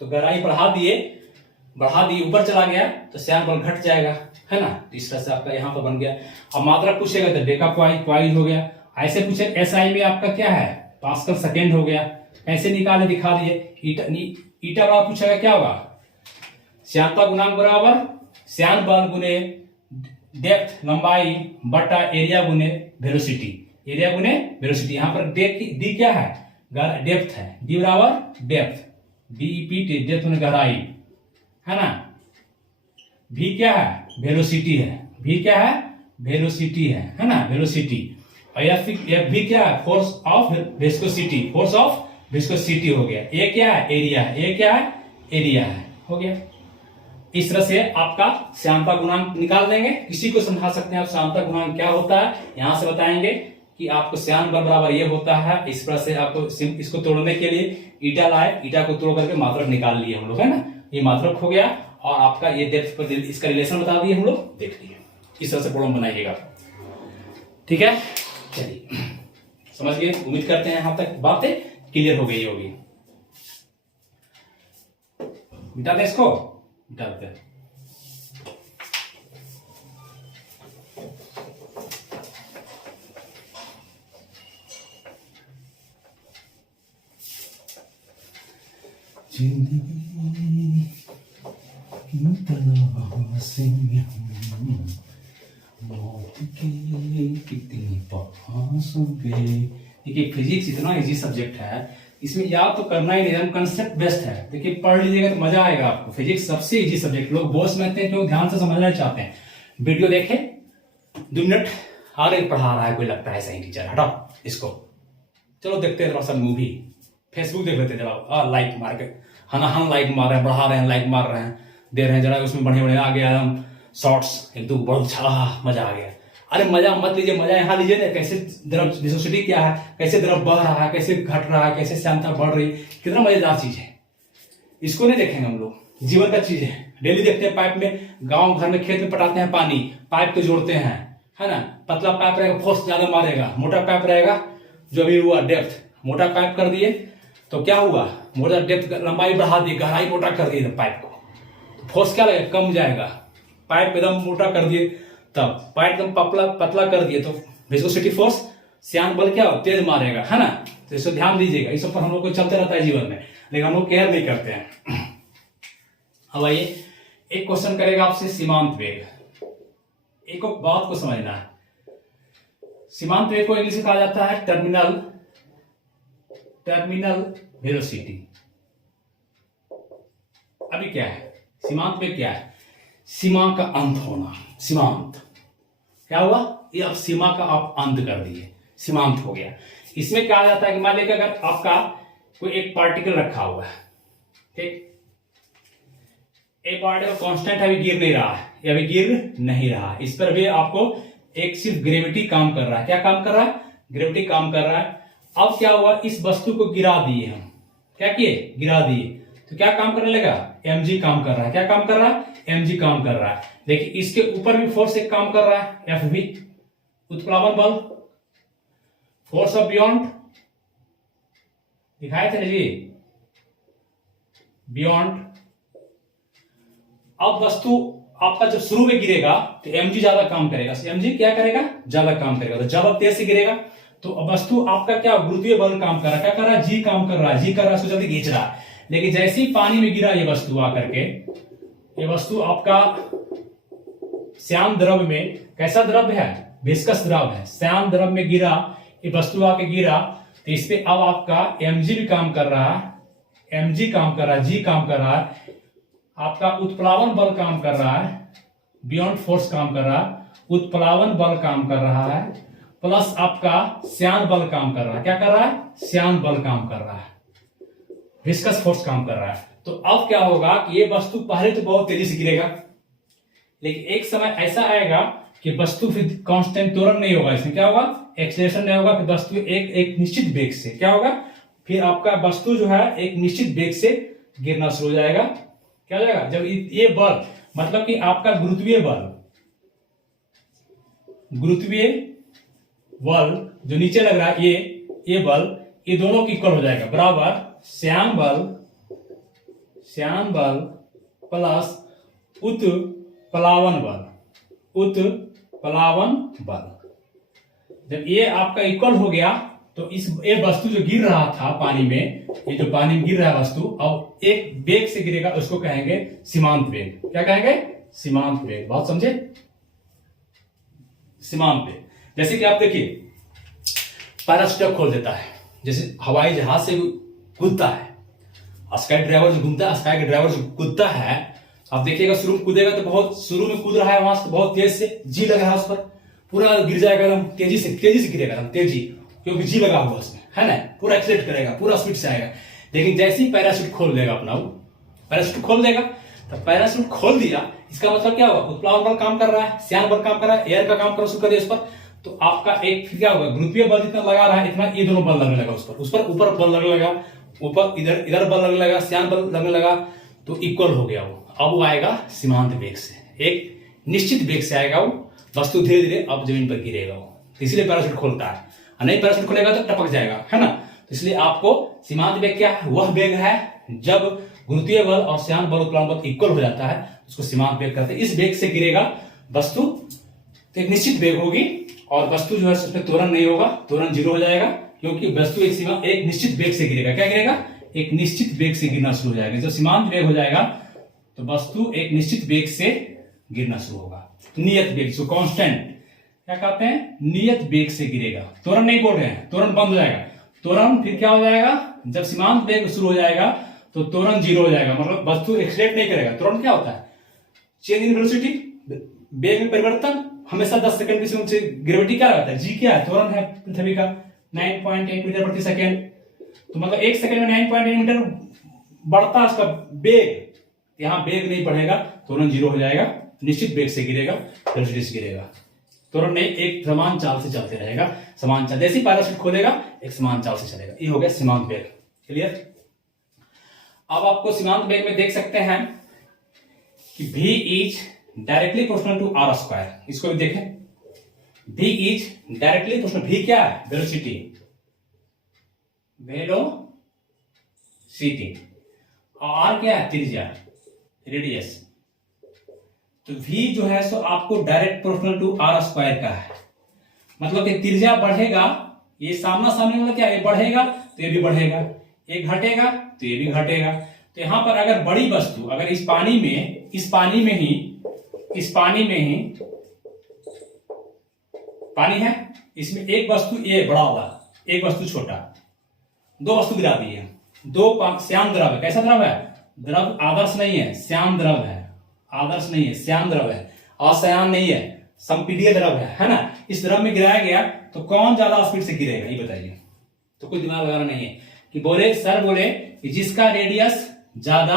तो गहराई बढ़ा दिए ऊपर चला गया तो श्यान बल घट जाएगा, है ना, इस तरह से आपका यहाँ पर बन गया। अब मात्रा पूछेगा तो डेका क्वाइज हो गया, ऐसे पूछे एसआई में आपका क्या है, पास्कल सेकेंड हो गया, ऐसे निकाले दिखा दिए। ईटा बड़ा पूछेगा क्या होगा, श्यानता गुणांक बराबर श्यान बल गुने डेप्थ लंबाई बटा एरिया गुने वेलोसिटी, एरिया गुने वेलोसिटी। यहाँ पर डी क्या है, डेप्थ है, डी बराबर डेप्थ, डीईपी डेप्थ में गहराई, है ना, भी क्या है, वेलोसिटी है, भी क्या है, वेलोसिटी है ना, वेलोसिटी। और एफ भी क्या है, force of viscosity, force of viscosity हो गया। ए क्या है, एरिया है, ए क्या है, एरिया है, हो गया। इस तरह से आपका श्यानता गुणांक निकाल देंगे। किसी को समझा सकते हैं आप श्यानता गुणांक क्या होता है, यहां से बताएंगे कि आपको श्यान बल बराबर ये होता है। इस तरह से आपको इसको तोड़ने के लिए ईटा लाए, ईटा को तोड़ करके मात्रक निकाल लिए हम लोग, है ना, ये मात्रक हो गया और आपका ये डेप्थ पर इसका रिलेशन बता दिए हम लोग, देख लिए। इस तरह से प्रॉब्लम बनाइएगा, ठीक है। चलिए समझ गए, उम्मीद करते हैं यहां तक बातें क्लियर हो गई होगी। मिटा दे इसको, मिटा देते हैं। जिंदगी की तलाश से मौत के कितने पास गए। देखिए फिजिक्स इतना इजी सब्जेक्ट है, इसमें याद तो करना ही नहीं, कंसेप्ट बेस्ट है। देखिए पढ़ लीजिएगा तो मजा आएगा आपको। फिजिक्स सबसे इजी सब्जेक्ट, लोग बहुत समझते हैं क्यों, ध्यान से समझना चाहते हैं। वीडियो देखे 2 मिनट हर एक पढ़ा रहा है, कोई लगता है सही टीचर, हटाओ इसको, चलो देखते हैं थोड़ा सा मूवी, फेसबुक देख लेते हैं जरा, लाइक मार के, हम लाइक मार रहे हैं, बढ़ा रहे हैं, लाइक मार रहे हैं, दे रहे हैं जरा, उसमें बढ़िया बढ़िया आ गया हम शॉर्ट्स, एक दो बहुत अच्छा मजा आ गया। अरे मजा मत लीजिए, मजा यहाँ लीजिए ना, कैसे द्रव विस्कोसिटी क्या है, कैसे द्रव बढ़ रहा है, कैसे घट रहा है, कैसे श्यानता बढ़ रही, कितना मजेदार चीज है। इसको नहीं देखेंगे हम लोग, जीवन का चीज है। डेली देखते हैं पाइप में, गांव घर में खेत में पटाते हैं पानी, पाइप को जोड़ते हैं, है ना, पतला पाइप रहेगा फोर्स ज्यादा मारेगा, मोटा पाइप रहेगा जो अभी हुआ डेप्थ, मोटा पाइप कर दिए तो क्या हुआ, मोर देन डेप्थ, लंबाई बढ़ा दी, गहराई मोटा कर दी पाइप को, तो फोर्स क्या लगेगा, कम जाएगा। पाइप एकदम मोटा कर दिए, तब पाइप एकदम पतला कर दिए तो विस्कोसिटी फोर्स, श्यान बल क्या हो, तेज मारेगा, है ना। तो इसको ध्यान दीजिएगा, इस पर हम लोग को चलते रहता है जीवन में, लेकिन हम लोग केयर नहीं करते हैं। अब आइए एक क्वेश्चन करेगा आपसे सीमांत वेग। एक बात को समझना है, सीमांत वेग को इंग्लिश में कहा जाता है टर्मिनल वेलोसिटी। अभी क्या है सीमांत वेग, क्या है, सीमा का अंत होना। सीमांत क्या हुआ, ये अब सीमा का आप अंत कर दिए, सीमांत हो गया। इसमें क्या जाता है कि मान लीजिए अगर आपका कोई एक पार्टिकल रखा हुआ है, ठीक, एक पार्टिकल कांस्टेंट है, अभी गिर नहीं रहा है, ये अभी गिर नहीं रहा है, इस पर भी आपको एक सिर्फ ग्रेविटी काम कर रहा है। क्या काम कर रहा है, ग्रेविटी काम कर रहा है। अब क्या हुआ, इस वस्तु को गिरा दिए हम, क्या किए, गिरा दिए, तो क्या काम करने लगा, mg काम कर रहा है। क्या काम कर रहा है, mg काम कर रहा है। लेकिन इसके ऊपर भी फोर्स एक काम कर रहा है, Fv, उत्प्लावन बल, फोर्स ऑफ बियॉन्ड दिखाए थे ना जी, बियॉन्ड। अब वस्तु आपका जब शुरू में गिरेगा तो mg ज्यादा काम करेगा, mg क्या करेगा, ज्यादा काम करेगा, तो ज्यादा तेज से गिरेगा, तो अब वस्तु आपका क्या, गुरुत्वीय बल काम कर रहा है। क्या कर रहा है, g काम कर रहा है, g कर रहा है, उसको जल्दी खींच रहा है। लेकिन जैसे ही पानी में गिरा ये वस्तु आकर के, ये वस्तु आपका श्यान द्रव में, कैसा द्रव है, विस्कस द्रव है, श्यान द्रव में गिरा, ये वस्तु आके गिरा, तो इस पे अब आपका mg भी काम कर रहा है, mg काम कर रहा है, g काम कर रहा है, आपका उत्प्लावन बल काम कर रहा है, बियॉन्ड फोर्स काम कर रहा है, उत्प्लावन बल काम कर रहा है, प्लस आपका श्यान बल काम कर रहा है। क्या कर रहा है, श्यान बल काम कर रहा है, विस्कस फोर्स काम कर रहा है। तो अब क्या होगा कि ये वस्तु पहले तो बहुत तेजी से गिरेगा, लेकिन एक समय ऐसा आएगा कि वस्तु फिर कांस्टेंट त्वरण नहीं होगा, इसमें क्या होगा, एक्सेलरेशन नहीं होगा, फिर वस्तु एक निश्चित वेग से क्या होगा, फिर आपका वस्तु जो है एक निश्चित वेग से गिरना शुरू हो जाएगा। क्या हो जाएगा, जब ये बल, मतलब कि आपका गुरुत्वीय बल जो नीचे लग रहा है, ये बल, ये दोनों की इक्वल हो जाएगा, बराबर श्यान बल प्लस उत्प्लावन बल। जब ये आपका इक्वल हो गया तो ये वस्तु जो गिर रहा था पानी में, ये जो पानी में गिर रहा है वस्तु, अब एक वेग से गिरेगा, उसको कहेंगे सीमांत वेग। क्या कहेंगे, सीमांत वेग। बात समझे, सीमांत वेग। जैसे कि आप देखिए पैराशूट खोल देता है, जैसे हवाई जहाज से कूदता है, स्काई ड्राइवर जो घूमता है, स्काई ड्राइवर जो कूदता है, आप देखिएगा शुरू में कूदेगा तो बहुत, शुरू में कूद रहा है वहां से बहुत तेज से, जी लग रहा है उस पर, पूरा गिर जाएगा एकदम तेजी से गिरेगा एकदम तेजी, क्योंकि जी लगा हुआ उसमें, है ना, पूरा एक्सीलेट करेगा, पूरा स्पीड से आएगा। लेकिन जैसे ही पैराशूट खोल देगा अपना, पैराशूट खोल देगा, तो पैराशूट खोल दिया, इसका मतलब क्या होगा, उत्प्लावन बल काम कर रहा है, श्यान बल काम कर रहा है, एयर का काम करना शुरू कर दिया उस पर, तो आपका एक क्या होगा, गुरुत्वीय बल जितना लगा रहा है इतना ये दोनों बल लगने लगा उस पर ऊपर बल लगने लगा, ऊपर इधर बल लगने लगा, श्यान बल लगने लगा, तो इक्वल हो गया वो। अब वो आएगा सीमांत वेग से, एक निश्चित वेग से आएगा वो, वस्तु धीरे धीरे अब जमीन पर गिरेगा वो, इसलिए पैराशूट खोलता है, नहीं पैराशूट खोलेगा तो टपक जाएगा, है ना। तो इसलिए आपको सीमांत वेग क्या है, वह वेग है जब गुरुत्वीय बल और श्यान बल उत्प्लावन बल इक्वल हो जाता है, उसको सीमांत वेग कहते हैं। इस वेग से गिरेगा वस्तु तो एक निश्चित वेग होगी, और वस्तु जो है उसमें त्वरण नहीं होगा, त्वरण जीरो हो जाएगा, क्योंकि वस्तु एक निश्चित वेग से गिरेगा। क्या गिरेगा, एक निश्चित वेग से गिरना शुरू हो जाएगा। जब सीमांत वेग हो जाएगा तो वस्तु एक निश्चित वेग से गिरना शुरू होगा, नियत वेग, जो कांस्टेंट, क्या कहते हैं, नियत वेग से गिरेगा। त्वरण नहीं बोल रहे हैं, त्वरण बंद हो जाएगा, त्वरण फिर क्या हो जाएगा, जब सीमांत वेग शुरू हो जाएगा तो त्वरण जीरो हो जाएगा, मतलब वस्तु एक्सीलरेट नहीं करेगा। त्वरण क्या होता है, चेंज इन वेलोसिटी, वेग में परिवर्तन, हमेशा 10 सेकंड की से ग्रेविटी क्या रहता है, जी क्या है, त्वरण है पृथ्वी का 9.8 मीटर प्रति सेकेंड, तो मतलब 1 सेकंड में 9.8 मीटर बढ़ता है उसका वेग, यहां वेग नहीं बढ़ेगा, त्वरण जीरो हो जाएगा, निश्चित वेग से गिरेगा, वेलोसिटी से गिरेगा, त्वरण नहीं, एक समान चाल से चलते रहेगा, समान चाल, जैसे पैराशूट खोलेगा एक समान चाल से चलेगा। ये हो गया सीमांत वेग, क्लियर। अब आपको सीमांत वेग में देख सकते हैं कि v is directly proportional to r square, इसको भी देखें, v is directly proportional, v क्या है, वेलोसिटी, वेलोसिटी, आर क्या है, त्रिज्या, रेडियस। तो v जो है सो आपको direct proportional to r square का है। मतलब कि त्रिज्या बढ़ेगा, ये सामना सामने वाला क्या है, ये बढ़ेगा तो ये भी बढ़ेगा, ये घटेगा तो ये भी घटेगा। तो यहां पर अगर बड़ी वस्तु, अगर इस पानी में ही पानी है, इसमें एक वस्तु ए बड़ा होगा, एक वस्तु छोटा, दो वस्तु गिरा दी है, दो श्याम द्रव है। कैसा द्रव है, द्रव आदर्श नहीं है, श्याम द्रव है, आदर्श नहीं है, श्याम द्रव है, अश्यान नहीं है, संपीडीय द्रव है ना। इस द्रव में गिराया गया तो कौन ज्यादा स्पीड से गिरेगा, ये बताइए। तो कोई दिमाग लगाना नहीं है कि बोले सर बोले कि जिसका रेडियस ज्यादा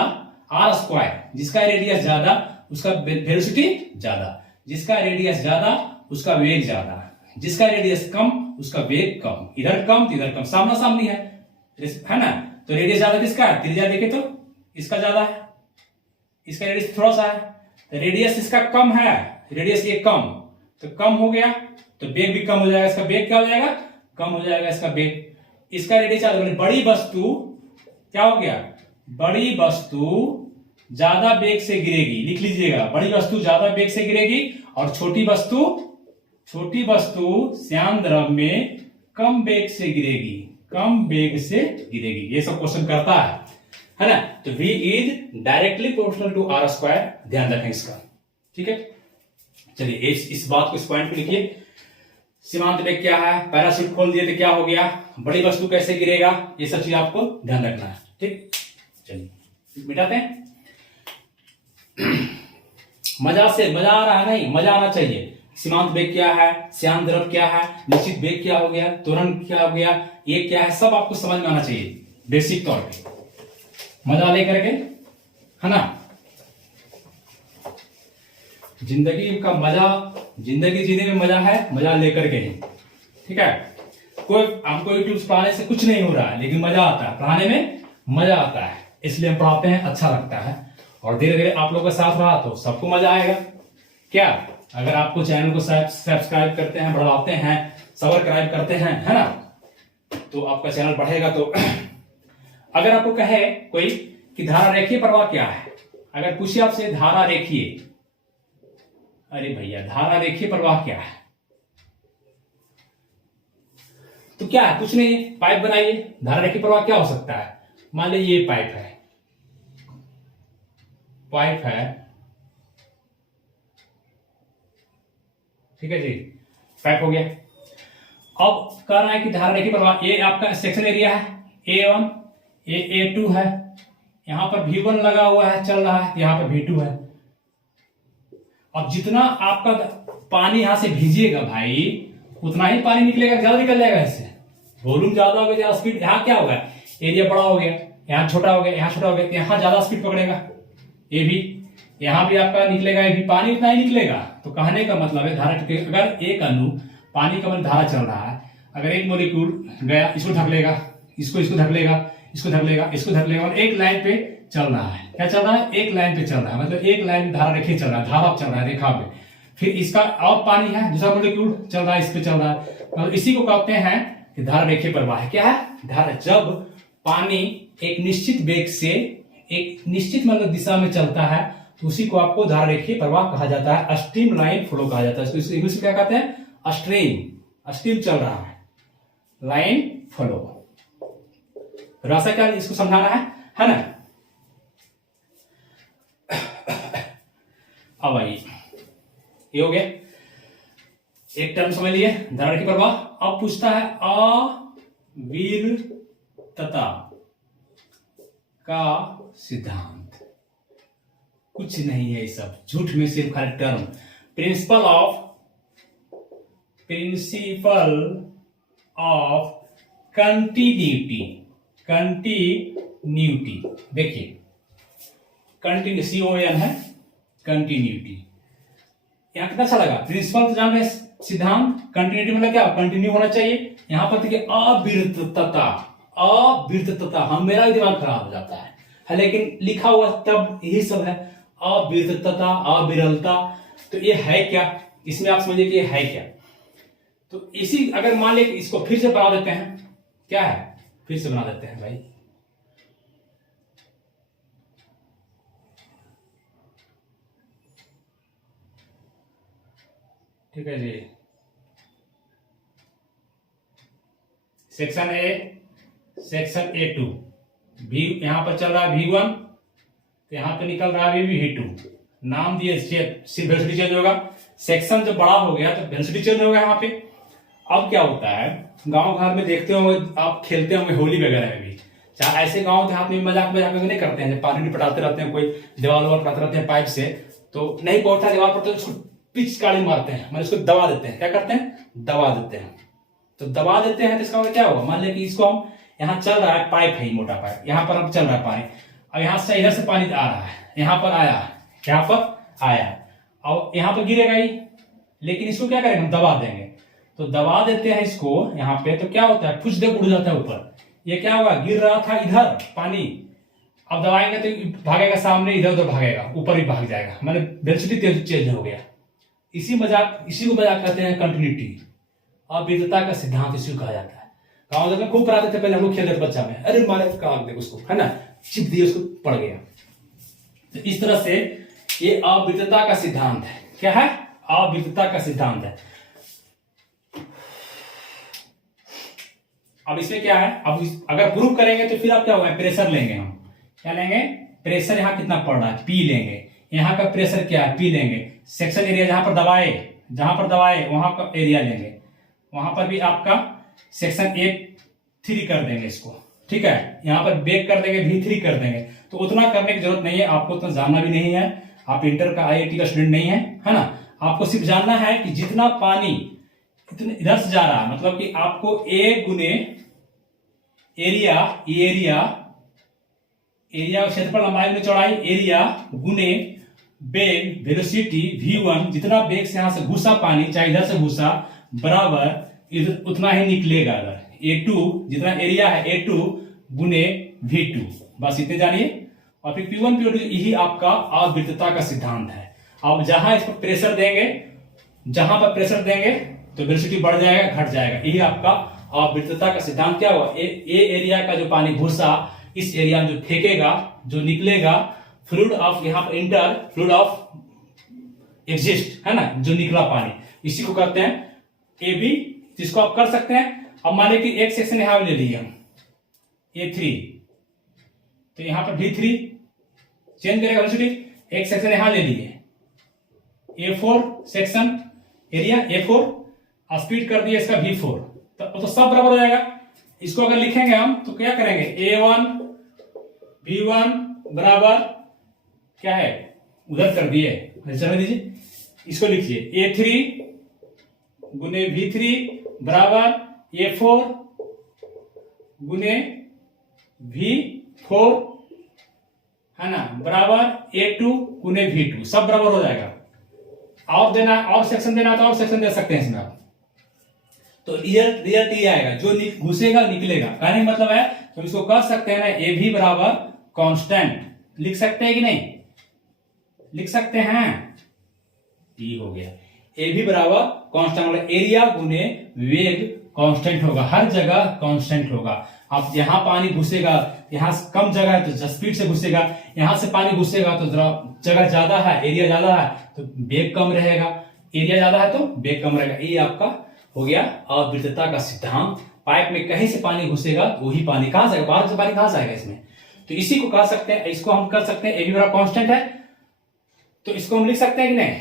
आर स्क्वायर, जिसका रेडियस ज्यादा उसका वेलोसिटी ज्यादा, जिसका रेडियस ज्यादा उसका वेग ज्यादा, जिसका रेडियस कम उसका वेग कम, इधर कम तो इधर कम, सामना सामनी है ना। तो रेडियस ज्यादा किसका है, त्रिज्या देखे तो इसका ज्यादा है, इसका रेडियस थोड़ा सा है, तो रेडियस इसका कम है, रेडियस ये कम, तो कम हो गया तो वेग भी कम हो जाएगा, इसका वेग क्या हो जाएगा, कम हो जाएगा इसका वेग। इसका रेडियस ज्यादा, बड़ी वस्तु क्या हो गया, बड़ी वस्तु ज्यादा वेग से गिरेगी, लिख लीजिएगा, बड़ी वस्तु ज्यादा वेग से गिरेगी और छोटी वस्तु श्याम द्रव में कम वेग से गिरेगी, कम वेग से गिरेगी। ये सब क्वेश्चन करता है ना। तो v is directly proportional to r square, ध्यान रखें इसका, ठीक है। चलिए इस बात को, इस पॉइंट को लिखिए। सीमांत वेग क्या है, पैराशूट खोल दिए तो क्या हो गया, बड़ी वस्तु कैसे गिरेगा, ये सब चीज आपको ध्यान रखना है, ठीक। चलिए मिटाते हैं। मजा आ रहा है, नहीं मजा आना चाहिए। सीमांत वेग क्या है, श्याम द्रव क्या है, निश्चित वेग क्या हो गया, त्वरण क्या हो गया, ये क्या है, सब आपको समझ में आना चाहिए बेसिक तौर पे, मजा लेकर के, है ना। जिंदगी का मजा, जिंदगी जीने में मजा है, मजा लेकर के ही, ठीक है। कोई हमको यूट्यूब पढ़ाने से कुछ नहीं हो रहा है, लेकिन मजा आता है, पढ़ाने में मजा आता है, इसलिए हम पढ़ाते हैं, अच्छा लगता है। और धीरे धीरे आप लोगों के साथ रहा तो सबको मजा आएगा। क्या, अगर आपको चैनल को सब्सक्राइब करते हैं, बढ़ाते हैं, सब्सक्राइब करते हैं, है ना, तो आपका चैनल बढ़ेगा। तो अगर आपको कहे कोई कि धारा रेखीय प्रवाह क्या है, अगर पूछे आपसे धारा रेखीय, अरे भैया धारा रेखीय प्रवाह क्या है, तो क्या है, कुछ नहीं, पाइप बनाइए। धारा रेखीय प्रवाह क्या हो सकता है, मान लीजिए ये पाइप है, ठीक है जी, पाइप हो गया। अब कह रहा है कि धारा रेखीय प्रवाह, ये आपका सेक्शन एरिया है, A1, ये A2 है, यहां पर V1 लगा हुआ है, चल रहा है, यहां पर V2 है। अब जितना आपका पानी यहां से भीजिएगा भाई, उतना ही पानी निकलेगा, ज्यादा निकल जाएगा इससे, वॉल्यूम ज्यादा हो गया, स्पीड, यहाँ क्या होगा, एरिया बड़ा हो गया, यहाँ छोटा हो गया, यहाँ छोटा हो गया, यहाँ ज्यादा स्पीड पकड़ेगा, ये भी यहाँ भी आपका निकलेगा, ये भी पानी उतना ही निकलेगा। तो कहने का मतलब है धारा, अगर एक अणु पानी का धारा चल रहा है, अगर एक मोलिक्यूल गया, इसको ढक लेगा, इसको ढक लेगा, इसको ढक लेगा, इसको ढक लेगा, और एक लाइन पे चल रहा है, क्या चल रहा है, एक लाइन पे चल रहा है, मतलब एक लाइन में धारा रेखीय चल रहा है, धारा चल रहा है रेखा में। फिर इसका और पानी है, दूसरा मोलिक्यूल चल रहा है, इस पे चल रहा है, मतलब इसी को कहते हैं कि धारा रेखीय प्रवाह है। क्या है धारा, जब पानी एक निश्चित वेग से एक निश्चित मतलब दिशा में चलता है, तो उसी को आपको धारा रेखीय प्रवाह कहा जाता है, स्ट्रीम लाइन फ्लो कहा जाता है। इसको इंग्लिश में क्या कहते हैं, स्ट्रीम चल रहा है, लाइन फ्लो। रास्ता क्या, इसको समझाना है ना। अब आइए, ये हो गया एक टर्म समझ लिए, धारा रेखीय प्रवाह। अब पूछता है अविरतता का सिद्धांत, कुछ नहीं है, सब झूठ में सिर्फ खाली टर्म। प्रिंसिपल ऑफ कंटिन्यूटी, देखिए कंटिन्यू, CON है, कंटिन्यूटी। यहां कितना अच्छा लगा, प्रिंसिपल तो जान रहे, सिद्धांत, कंटिन्यूटी मतलब क्या, कंटिन्यू होना चाहिए। यहां पर देखिए अविरतता, हम मेरा भी दिमाग खराब हो जाता है, लेकिन लिखा हुआ तब यही सब है, अविरतता, अविरलता। तो ये है क्या, इसमें आप समझिए कि ये है क्या। तो इसी, अगर मान ले इसको फिर से बना देते हैं, क्या है, फिर से बना देते हैं भाई, ठीक है जी। सेक्शन ए, सेक्शन A2, भी यहां पर चल रहा है V1, तो यहां पे निकल रहा है V2। नाम दिए, सिर्फ वेलोसिटी चेंज होगा। सेक्शन जब बड़ा हो गया तो वेलोसिटी चेंज होगा यहाँ पे। अब क्या होता है, गांव घर में देखते होंगे आप, खेलते होंगे होली वगैरह में भी, चाहे ऐसे गांव देहात में मजाक मजाक में नहीं करते हैं, जब पानी पटाते रहते हैं, कोई दीवार ववार पटाते रहते हैं पाइप से, तो नहीं पहुंचता दीवार पर तो उसको पिचकारी मारते हैं, मतलब उसको दबा देते हैं। क्या करते हैं? दबा देते हैं। तो दबा देते हैं तो इसका मतलब क्या होगा, मान लें कि इसको हम, यहाँ चल रहा है पाइप है, मोटा पाइप, यहाँ पर अब चल रहा है पानी, अब यहाँ से इधर से पानी आ रहा है, यहाँ पर आया, यहाँ पर आया और यहाँ पर गिरेगा ही, लेकिन इसको क्या करेंगे हम, दबा देंगे। तो दबा देते हैं इसको यहाँ पे, तो क्या होता है, फुस दे उड़ जाता है ऊपर। ये क्या होगा, गिर रहा था इधर पानी, अब दबाएंगे तो भागेगा सामने, इधर उधर भागेगा, ऊपर भी भाग जाएगा, मतलब वेलोसिटी चेंज हो गया। इसी को मजाक कहते हैं कंटिन्यूटी और विद्युतता का सिद्धांत, इसी को कहा जाता है। गाँव में खूब पढ़ाते थे पहले हम लोग, खेलते थे बच्चा में, अरे मारे काग दे उसको, है ना, चिप दिए उसको, पड़ गया। तो इस तरह से ये अविद्युतता का सिद्धांत है। क्या है? अविद्युतता का सिद्धांत है। अब इसमें क्या है, अब अगर प्रूव करेंगे तो फिर आप क्या होगा, प्रेशर लेंगे हम, क्या लेंगे, प्रेशर यहाँ कितना पड़ रहा है, P लेंगे, यहाँ का प्रेशर क्या है, P लेंगे, सेक्शन एरिया जहां पर दबाए वहां का एरिया लेंगे, वहां पर भी आपका सेक्शन A3 कर देंगे इसको, ठीक है, यहाँ पर बेक कर देंगे, V3 कर देंगे। तो उतना करने की जरूरत नहीं है, आपको उतना जानना भी नहीं है, आप इंटर का IIT का स्टूडेंट नहीं है ना। आपको सिर्फ जानना है कि जितना पानी इतने इधर से जा रहा है, मतलब कि आपको A गुने एरिया क्षेत्रफल, लंबाई गुने चौड़ाई, एरिया गुने बेग, वेलोसिटी V1, जितना बेग से यहां से घुसा पानी, चाहे इधर से घुसा, बराबर इधर उतना ही निकलेगा। अगर A2 जितना एरिया है, A2 गुने V2, बस इतने जानिए। और फिर P1 P2 यही आपका अविद्युतता का सिद्धांत है। अब जहां इस पर प्रेशर देंगे, तो वेलोसिटी बढ़ जाएगा, घट जाएगा, यही आपका अविद्युतता का सिद्धांत। क्या हुआ, ए एरिया का जो पानी घुसा, इस एरिया में जो फेंकेगा, जो निकलेगा, फ्लूइड ऑफ, यहाँ पर इंटर फ्लूइड ऑफ एग्जिस्ट, है ना, जो निकला पानी, इसी को कहते हैं AB, जिसको आप कर सकते हैं। अब मान लीजिए कि एक सेक्शन यहां ले लिए हम A3, तो यहां पर V3 चेंज करेगा वेलोसिटी, एक सेक्शन यहां ले लिए A4 section area, A4 speed कर दिया इसका V4, तो सब बराबर हो जाएगा। इसको अगर लिखेंगे हम तो क्या करेंगे, A1 V1 बराबर क्या है, उधर कर दिए, चलने दीजिए, इसको लिखिए A3 गुने V3 बराबर A4 गुने V4, है ना, बराबर A2 गुने V2, सब बराबर हो जाएगा। और देना, और सेक्शन देना तो और सेक्शन दे सकते हैं इसमें आप। तो रिजल्ट ये आएगा, जो घुसेगा निकलेगा। कहने का मतलब है तो इसको कह सकते हैं ना, AB बराबर कांस्टेंट, लिख सकते हैं कि नहीं, लिख सकते हैं, T हो गया। AB बराबर कांस्टेंट, मतलब एरिया गुने वेग कांस्टेंट होगा, हर जगह कांस्टेंट होगा। अब यहां पानी घुसेगा, यहां कम जगह है तो स्पीड से घुसेगा, यहां से पानी घुसेगा तो जगह ज्यादा है, एरिया ज्यादा है तो वेग कम रहेगा, एरिया ज्यादा है तो वेग कम रहेगा। ये आपका हो गया अविद्युतता का सिद्धांत। पाइप में कहीं से पानी घुसेगा तो वही पानी कहां से आएगा, बाहर से पानी कहां से आएगा इसमें, तो इसी को कह सकते हैं, इसको हम कर सकते हैं AB बराबर कांस्टेंट है, तो इसको हम लिख सकते हैं कि नहीं,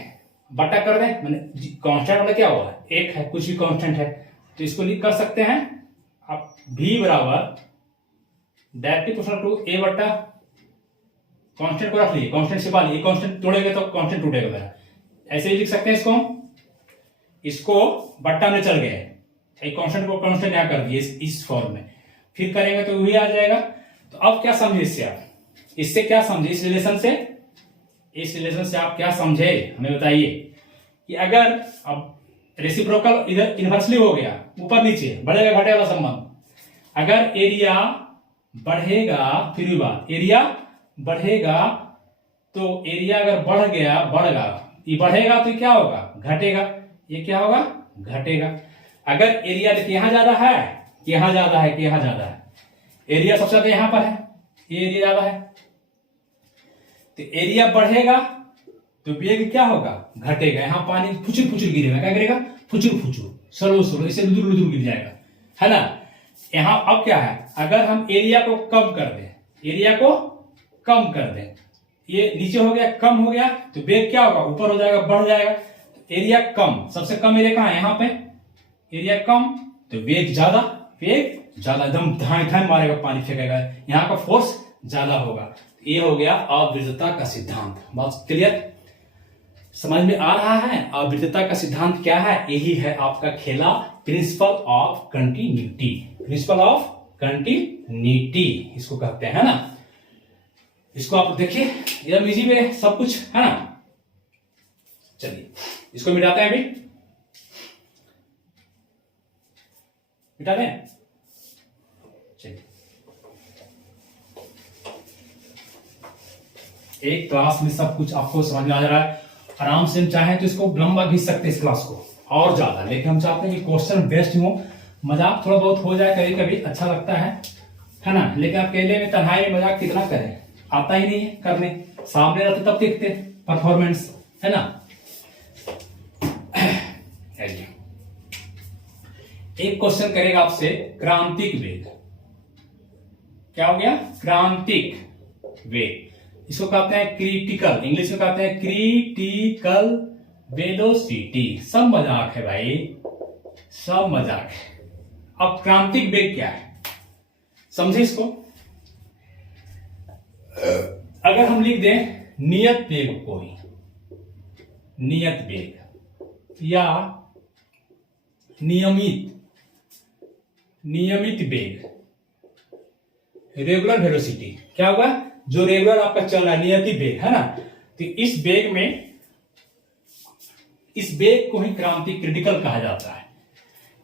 बटा कर दें, मैंने कांस्टेंट मतलब क्या होगा, एक है, कुछ भी कांस्टेंट है, तो इसको लिख कर सकते हैं आप V बराबर डायरेक्टली प्रोपोर्शनल टू A बटा कांस्टेंट को रख लीजिए, कांस्टेंट छिपा लीजिए, कांस्टेंट तोड़ेंगे तो कांस्टेंट टूटेगा, ऐसे ही लिख सकते हैं इसको। इसको बट्टा में चल गए, कांस्टेंट को कांस्टेंट यहां कर दिए इस फॉर्म में, फिर करेंगे तो वही आ जाएगा। तो अब क्या समझे इससे, आप इससे क्या समझे, इस रिलेशन से आप क्या समझे, हमें बताइए। कि अगर अब रेसिप्रोकल इधर इनवर्सली हो गया, ऊपर नीचे बढ़ेगा घटेगा वाला संबंध, अगर एरिया बढ़ेगा, फिर भी बात, एरिया बढ़ेगा तो एरिया अगर बढ़ गया, ये बढ़ेगा तो क्या होगा, घटेगा, ये क्या होगा, घटेगा। अगर एरिया देखिए यहां ज्यादा है कि यहां ज्यादा है, कि यहां ज्यादा है, एरिया सबसे ज्यादा यहां पर है, ये एरिया ज्यादा है, तो एरिया बढ़ेगा तो वेग क्या होगा, घटेगा। यहाँ पानी फुचुर फुचुर गिरेगा, क्या गिरेगा, फुचुर फुचुर, स्लो स्लो, इसे लुदुर लुदुर गिर जाएगा, है ना। यहाँ अब क्या है, अगर हम एरिया को कम कर दें, एरिया को कम कर दें, ये नीचे हो गया, कम हो गया, तो वेग क्या होगा, ऊपर हो जाएगा, बढ़ जाएगा। एरिया कम, सबसे कम एरिया कहाँ है, यहाँ पे एरिया कम, तो वेग ज्यादा, वेग ज्यादा, एकदम धाए धाए मारेगा, पानी फेंकेगा, यहाँ का फोर्स ज्यादा होगा। ये हो गया आवृत्तता का सिद्धांत। बात क्लियर, समझ में आ रहा है। आवृत्तता का सिद्धांत क्या है, यही है आपका खेला principle of continuity, principle of continuity इसको कहते हैं ना। इसको आप देखिए, एकदम इजी में सब कुछ है ना। चलिए इसको मिटाते हैं, अभी मिटा दें। चलिए एक क्लास में सब कुछ आपको समझ में आ जा रहा है। आराम से हम चाहें तो इसको लंबा खींच सकते हैं इस क्लास को और ज्यादा, लेकिन हम चाहते हैं कि क्वेश्चन बेस्ट हो, मजाक थोड़ा बहुत हो जाए कभी कभी, अच्छा लगता है ना। लेकिन अकेले में तन्हाई में मजाक कितना करें, आता ही नहीं है करने, सामने रहते तब देखते परफॉर्मेंस, है ना। एक क्वेश्चन करेगा आपसे, क्रांतिक वेग, क्या हो गया, क्रांतिक वेग, इसको कहते हैं क्रिटिकल, इंग्लिश में कहते हैं क्रिटिकल वेलोसिटी। सब मजाक है भाई, सब मजाक है। अब क्रांतिक वेग क्या है, समझे इसको। अगर हम लिख दें नियत वेग, कोई नियत वेग या नियमित वेग, रेगुलर वेलोसिटी, क्या होगा, जो रेगुलर आपका चल रहा है, नियति वेग, है ना। तो इस वेग में, इस वेग को ही क्रांतिक, क्रिटिकल कहा जाता है।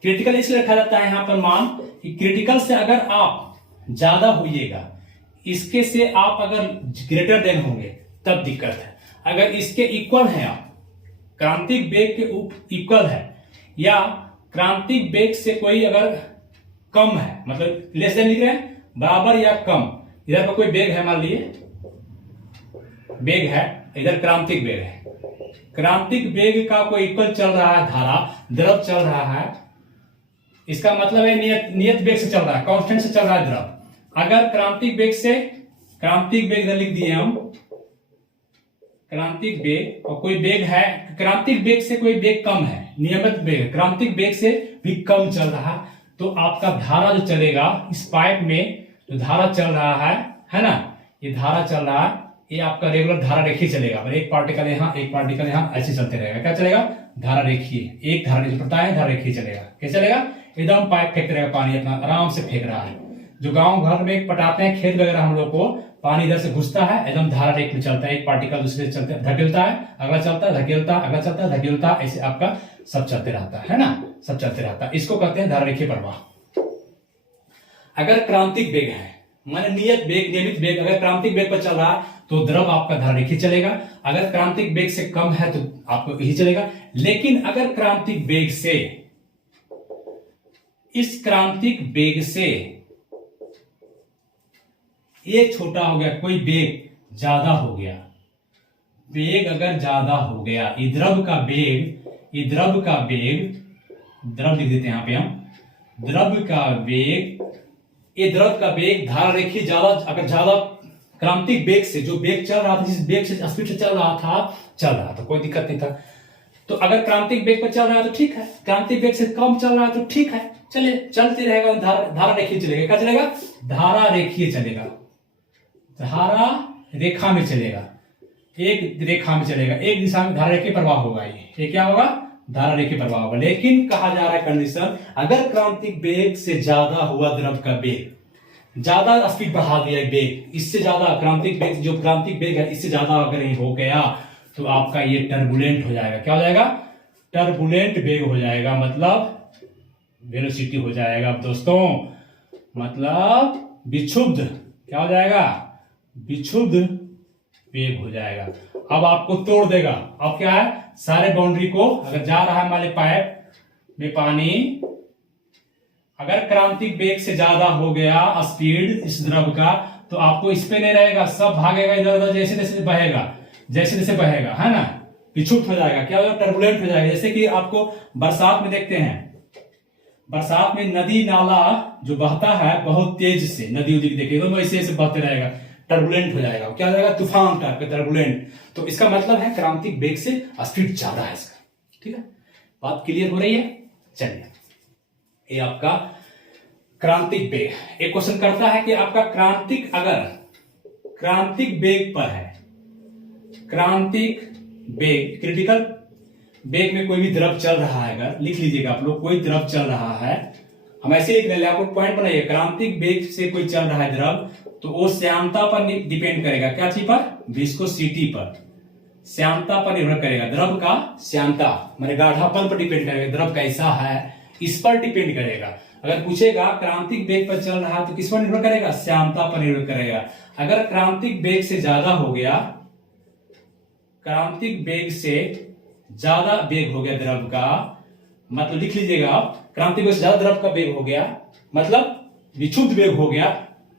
क्रिटिकल इसलिए रखा जाता है यहां पर मान कि क्रिटिकल से अगर आप ज्यादा होइएगा, इसके से आप अगर ग्रेटर देन होंगे तब दिक्कत है। अगर इसके इक्वल है, आप क्रांतिक वेग के इक्वल है, या क्रांतिक वेग से कोई अगर कम है, मतलब लेस देन लिख रहे हैं, बराबर या कम, इधर पर कोई वेग है, मान लिए वेग है, इधर क्रांतिक वेग है, क्रांतिक वेग का कोई इक्वल चल रहा है धारा, द्रव चल रहा है, इसका मतलब है नियत वेग से चल रहा है, कांस्टेंट से चल रहा है द्रव। अगर क्रांतिक वेग से, क्रांतिक वेग इधर लिख दिए हम, क्रांतिक वेग, और कोई वेग है, क्रांतिक वेग से कोई वेग कम है, नियमित वेग क्रांतिक वेग से भी कम चल रहा है, तो आपका धारा जो चलेगा इस पाइप में, जो धारा चल रहा है ना, ये धारा चल रहा है, ये आपका रेगुलर धारा रेखीय चलेगा। एक पार्टिकल यहाँ, एक पार्टिकल यहाँ, ऐसे चलते रहेगा। क्या चलेगा, धारा रेखीय, एक धारा जो पड़ता है धारा रेखीय चलेगा। क्या चलेगा, एकदम पाइप फेंकते रहेगा, पानी अपना आराम से फेंक रहा है। जो गांव घर में पटाते हैं, खेत वगैरह हम लोग को, पानी इधर से घुसता है, एकदम धारा रेख में चलता है, एक पार्टिकल दूसरे से चलते धकेलता है, अगला चलता है, धकेलता, अगला चलता है, धकेलता, ऐसे आपका सब चलते रहता है ना, सब चलते रहता है। इसको कहते हैं धारा रेखीय प्रवाह। अगर क्रांतिक वेग है, माने नियत वेग, नियमित वेग, अगर क्रांतिक वेग पर चल रहा है तो द्रव आपका धारा रेखीय चलेगा, अगर क्रांतिक वेग से कम है तो आपको यही चलेगा। लेकिन अगर क्रांतिक वेग से, इस क्रांतिक वेग से ये छोटा हो गया, कोई वेग ज्यादा हो गया, वेग अगर ज्यादा हो गया, ये द्रव का वेग, ये द्रव का वेग, द्रव लिख देते हैं यहां पे हम, द्रव का वेग, ये द्रव का वेग धारा रेखीय ज्यादा, अगर ज्यादा क्रांतिक वेग से, जो वेग चल रहा था, जिस वेग से स्पीड से चल रहा था, कोई दिक्कत नहीं था। तो अगर क्रांतिक वेग पर चल रहा है तो ठीक है, क्रांतिक वेग से कम चल रहा है तो ठीक है, चले चलते रहेगा, धारा रेखीय चलेगा। क्या चलेगा, धारा रेखीय चलेगा, धारा रेखा में चलेगा, एक रेखा में चलेगा, एक दिशा में धारा रेखीय प्रवाह होगा। ये क्या होगा, धारा रेखीय प्रवाह होगा। लेकिन कहा जा रहा है कंडीशन, अगर क्रांतिक वेग से ज्यादा हुआ द्रव का वेग, ज्यादा स्पीड बढ़ा दिया वेग, इससे ज्यादा क्रांतिक वेग, जो क्रांतिक वेग है इससे ज्यादा अगर ये हो गया तो आपका ये टर्बुलेंट हो जाएगा। क्या हो जाएगा, टर्बुलेंट वेग हो जाएगा, मतलब वेलोसिटी हो जाएगा दोस्तों, मतलब विक्षुब्ध, क्या हो जाएगा, विक्षुब्ध वेग हो जाएगा। अब आपको तोड़ देगा। अब क्या है, सारे बाउंड्री को, अगर जा रहा है हमारे पाइप में पानी, अगर क्रांतिक वेग से ज्यादा हो गया स्पीड इस द्रव का, तो आपको इस पे नहीं रहेगा, सब भागेगा इधर उधर, जैसे जैसे बहेगा। जैसे जैसे बहेगा, है ना, विक्षुब्ध हो जाएगा, क्या होगा, टर्बुलेंट हो जाएगा। जैसे कि आपको बरसात में देखते हैं, बरसात में नदी नाला जो बहता है बहुत तेज से, नदी उदी देखिएगा तो ऐसे ऐसे बहते रहेगा, टर्बुलेंट हो जाएगा, क्या हो जाएगा, तूफान टाइप का टर्बुलेंट। तो इसका मतलब है क्रांतिक वेग से स्पीड ज्यादा है इसका। ठीक है, बात क्लियर हो रही है। चलिए, ये आपका क्रांतिक वेग। एक क्वेश्चन करता है कि आपका क्रांतिक, अगर क्रांतिक वेग पर है, क्रांतिक वेग, क्रिटिकल वेग में कोई भी द्रव चल रहा है, अगर लिख लीजिएगा आप लोग, कोई द्रव चल रहा है, हम ऐसे लिख रहे हैं, आपको पॉइंट बनाइए, क्रांतिक वेग से कोई चल रहा है द्रव, तो वो श्यानता पर डिपेंड करेगा, क्या चीज पर, विस्कोसिटी पर, श्यानता पर निर्भर करेगा, द्रव का श्यानता माने गाढ़ापन पर डिपेंड करेगा, द्रव कैसा है इस पर डिपेंड करेगा। अगर पूछेगा क्रांतिक वेग पर चल रहा है तो किस पर निर्भर करेगा, श्यानता पर निर्भर करेगा। अगर क्रांतिक वेग से ज्यादा हो गया, क्रांतिक वेग से ज्यादा वेग हो गया द्रव का, मतलब लिख लीजिएगा आप, क्रांतिक वेग से ज्यादा द्रव का वेग हो गया, मतलब विक्षुब्ध वेग हो गया,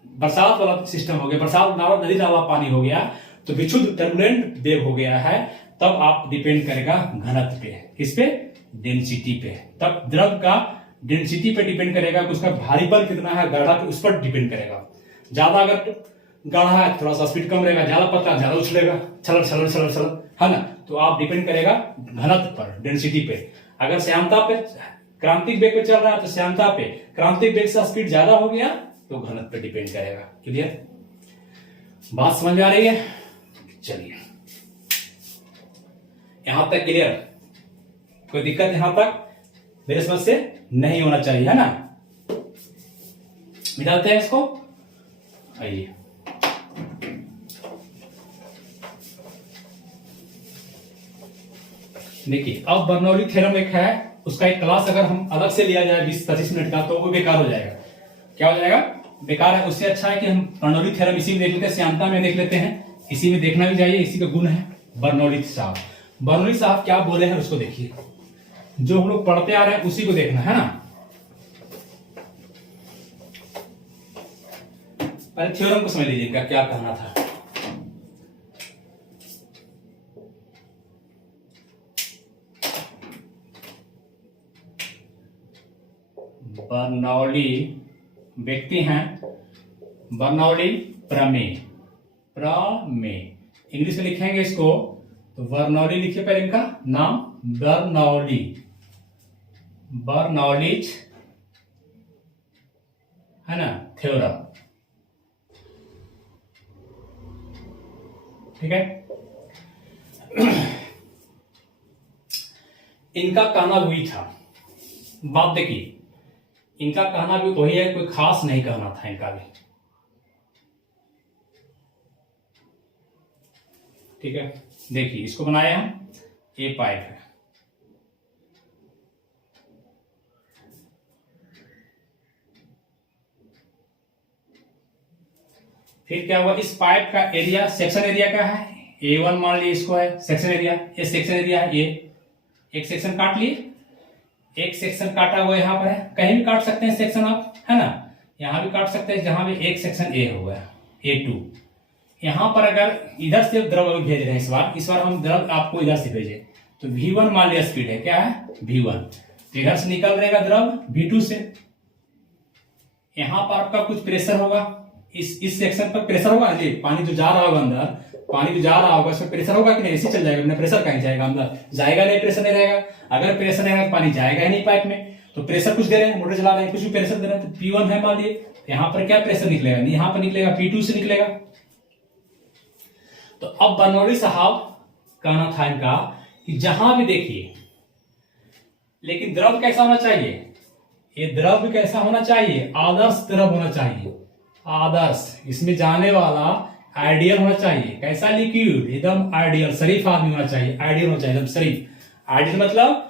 बरसात वाला सिस्टम हो गया, बरसात नाला, नदी नाला पानी हो गया, तो विक्षुब्ध टर्बुलेंट वेग हो गया है, तब आप डिपेंड करेगा घनत्व पे, किस पे, डेंसिटी पे। तब द्रव का डेंसिटी पे डिपेंड करेगा कि उसका भारीपन कितना है, गाढ़ा, उस पर डिपेंड करेगा। ज्यादा अगर गाढ़ा है थोड़ा सा स्पीड कम रहेगा, ज्यादा पतला ज्यादा उछलेगा, छलर छलर छलर छलर, है ना। तो आप डिपेंड करेगा घनत्व पर, डेंसिटी पे। अगर श्यानता पे, क्रांतिक वेग पे चल रहा है तो श्यानता पे, क्रांतिक वेग से स्पीड ज्यादा हो गया तो घनत्व पे डिपेंड करेगा। क्लियर, बात समझ में आ रही है। चलिए, यहां तक क्लियर, कोई दिक्कत यहां तक मेरे समझ से नहीं होना चाहिए, है ना। मिटाते हैं इसको, आइए। देखिए, अब बर्नौली थ्योरम एक है, उसका एक क्लास अगर हम अलग से लिया जाए 20-25 मिनट का, तो वो बेकार हो जाएगा। क्या हो जाएगा, बेकार है। उससे अच्छा है कि हम बर्नौली थ्योरम इसी में देख लेते हैं, श्यानता में देख लेते हैं, इसी में देखना भी चाहिए, इसी का गुण है। बर्नौली साहब, बर्नौली साहब क्या बोले हैं उसको देखिए, जो हम लोग पढ़ते आ रहे हैं उसी को देखना है ना। पहले थ्योरम को समझ लीजिएगा क्या कहना था। बर्नौली व्यक्ति हैं, बर्नौली प्रमेय, प्रमेय इंग्लिश में लिखेंगे इसको तो बर्नौली लिखिए, पहले इनका नाम बर्नौली, बर्नौलीज, है ना, थ्योरम। ठीक है, इनका कहना वही था, बात देखिए, इनका कहना भी वही है, कोई खास नहीं कहना था इनका भी। ठीक है, देखिए इसको बनाया हम, ये पाइप है, फिर क्या हुआ, इस पाइप का एरिया, सेक्शन एरिया क्या है, A1 मान लीजिए इसको है सेक्शन एरिया, ये सेक्शन एरिया है, ये एक सेक्शन काट लिए, एक सेक्शन काटा हुआ यहाँ पर है, कहीं भी काट सकते हैं सेक्शन आप, है ना, यहां भी काट सकते हैं, जहां भी एक सेक्शन ए हो गया, A2। यहां पर अगर इधर से द्रव भेज रहे हैं, इस बार हम द्रव आपको इधर से भेजे, तो V1 मान लिया स्पीड है, क्या है, V1, तो इधर से निकल रहेगा द्रव V2 से, यहां पर आपका कुछ प्रेशर होगा, इस सेक्शन पर प्रेशर होगा जी, पानी जो जा रहा होगा अंदर, पानी जो जा रहा होगा उसमें प्रेशर होगा कि नहीं, ऐसे चल जाएगा, बिना प्रेशर कहीं जाएगा अंदर, जाएगा नहीं, प्रेशर नहीं रहेगा। अगर प्रेशर रहेगा तो पानी जाएगा ही नहीं पाइप में, तो प्रेशर कुछ दे रहे हैं, मोटर चला रहे हैं, कुछ भी प्रेशर दे रहे हैं, तो P1 है मान लिए, यहाँ पर क्या प्रेशर निकलेगा, यहाँ पर निकलेगा P2 से निकलेगा। तो अब बर्नौली साहब कहना था इनका कि जहां भी देखिए, लेकिन द्रव कैसा होना चाहिए, ये द्रव कैसा होना चाहिए, आदर्श द्रव होना चाहिए, आदर्श, इसमें जाने वाला आइडियल होना चाहिए, कैसा, लिक्विड, एकदम आइडियल, शरीफ आदमी होना चाहिए, आइडियल होना चाहिए एकदम शरीफ। आइडियल मतलब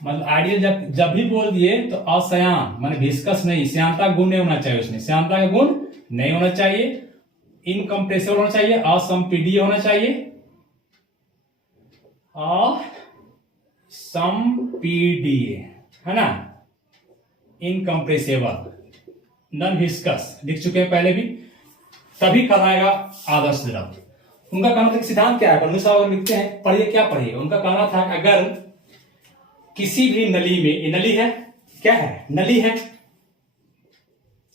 आइडियल जब भी बोल दिए तो असयान माने विस्कस नहीं, श्यानता गुण नहीं होना चाहिए, उसमें श्यानता का गुण नहीं होना चाहिए, इनकम्प्रेसिबल होना चाहिए, असंपीडीय होना चाहिए, असंपीडीय, है ना, इनकम्प्रेसिबल, नॉन विस्कस लिख चुके हैं पहले भी, तभी कहलाएगा आदर्श द्रव। उनका कहना था कि सिद्धांत क्या है, बर्नौली साहब लिखते हैं, पढ़िए क्या पढ़िए। उनका कहना था कि अगर किसी भी नली में, ये नली है, क्या है, नली है,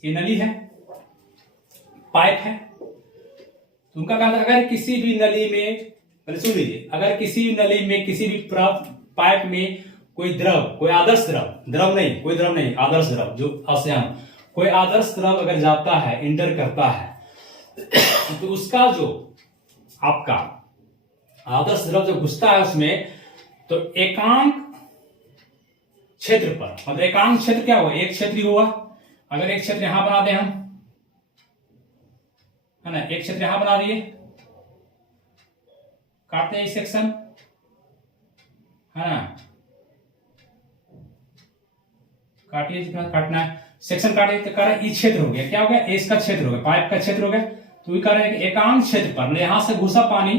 ये नली है, पाइप है, तो उनका कहना था अगर किसी भी नली में, पहले सुन लीजिए, अगर किसी नली में, किसी भी पाइप में कोई द्रव, कोई आदर्श द्रव, द्रव नहीं, कोई द्रव नहीं, आदर्श द्रव, जो आश्याम, कोई आदर्श द्रव अगर जाता है, इंटर करता है, तो उसका जो आपका आदर्श द्रव जो घुसता है उसमें, तो एकांक क्षेत्र पर, मतलब एकांक क्षेत्र क्या हुआ, एक क्षेत्र ही हुआ। अगर एक क्षेत्र यहां बना दें हम, है ना, एक क्षेत्र यहां बना दिए, काटते हैं इस सेक्शन, है ना, काटिए जितना काटना है, सेक्शन काटिए, तो कह रहा है ये क्षेत्र हो गया, क्या हो गया, एस का क्षेत्र हो गया, पाइप का क्षेत्र हो गया। तो ये कह रहे हैं कि एकांक क्षेत्र पर, यहां से घुसा पानी,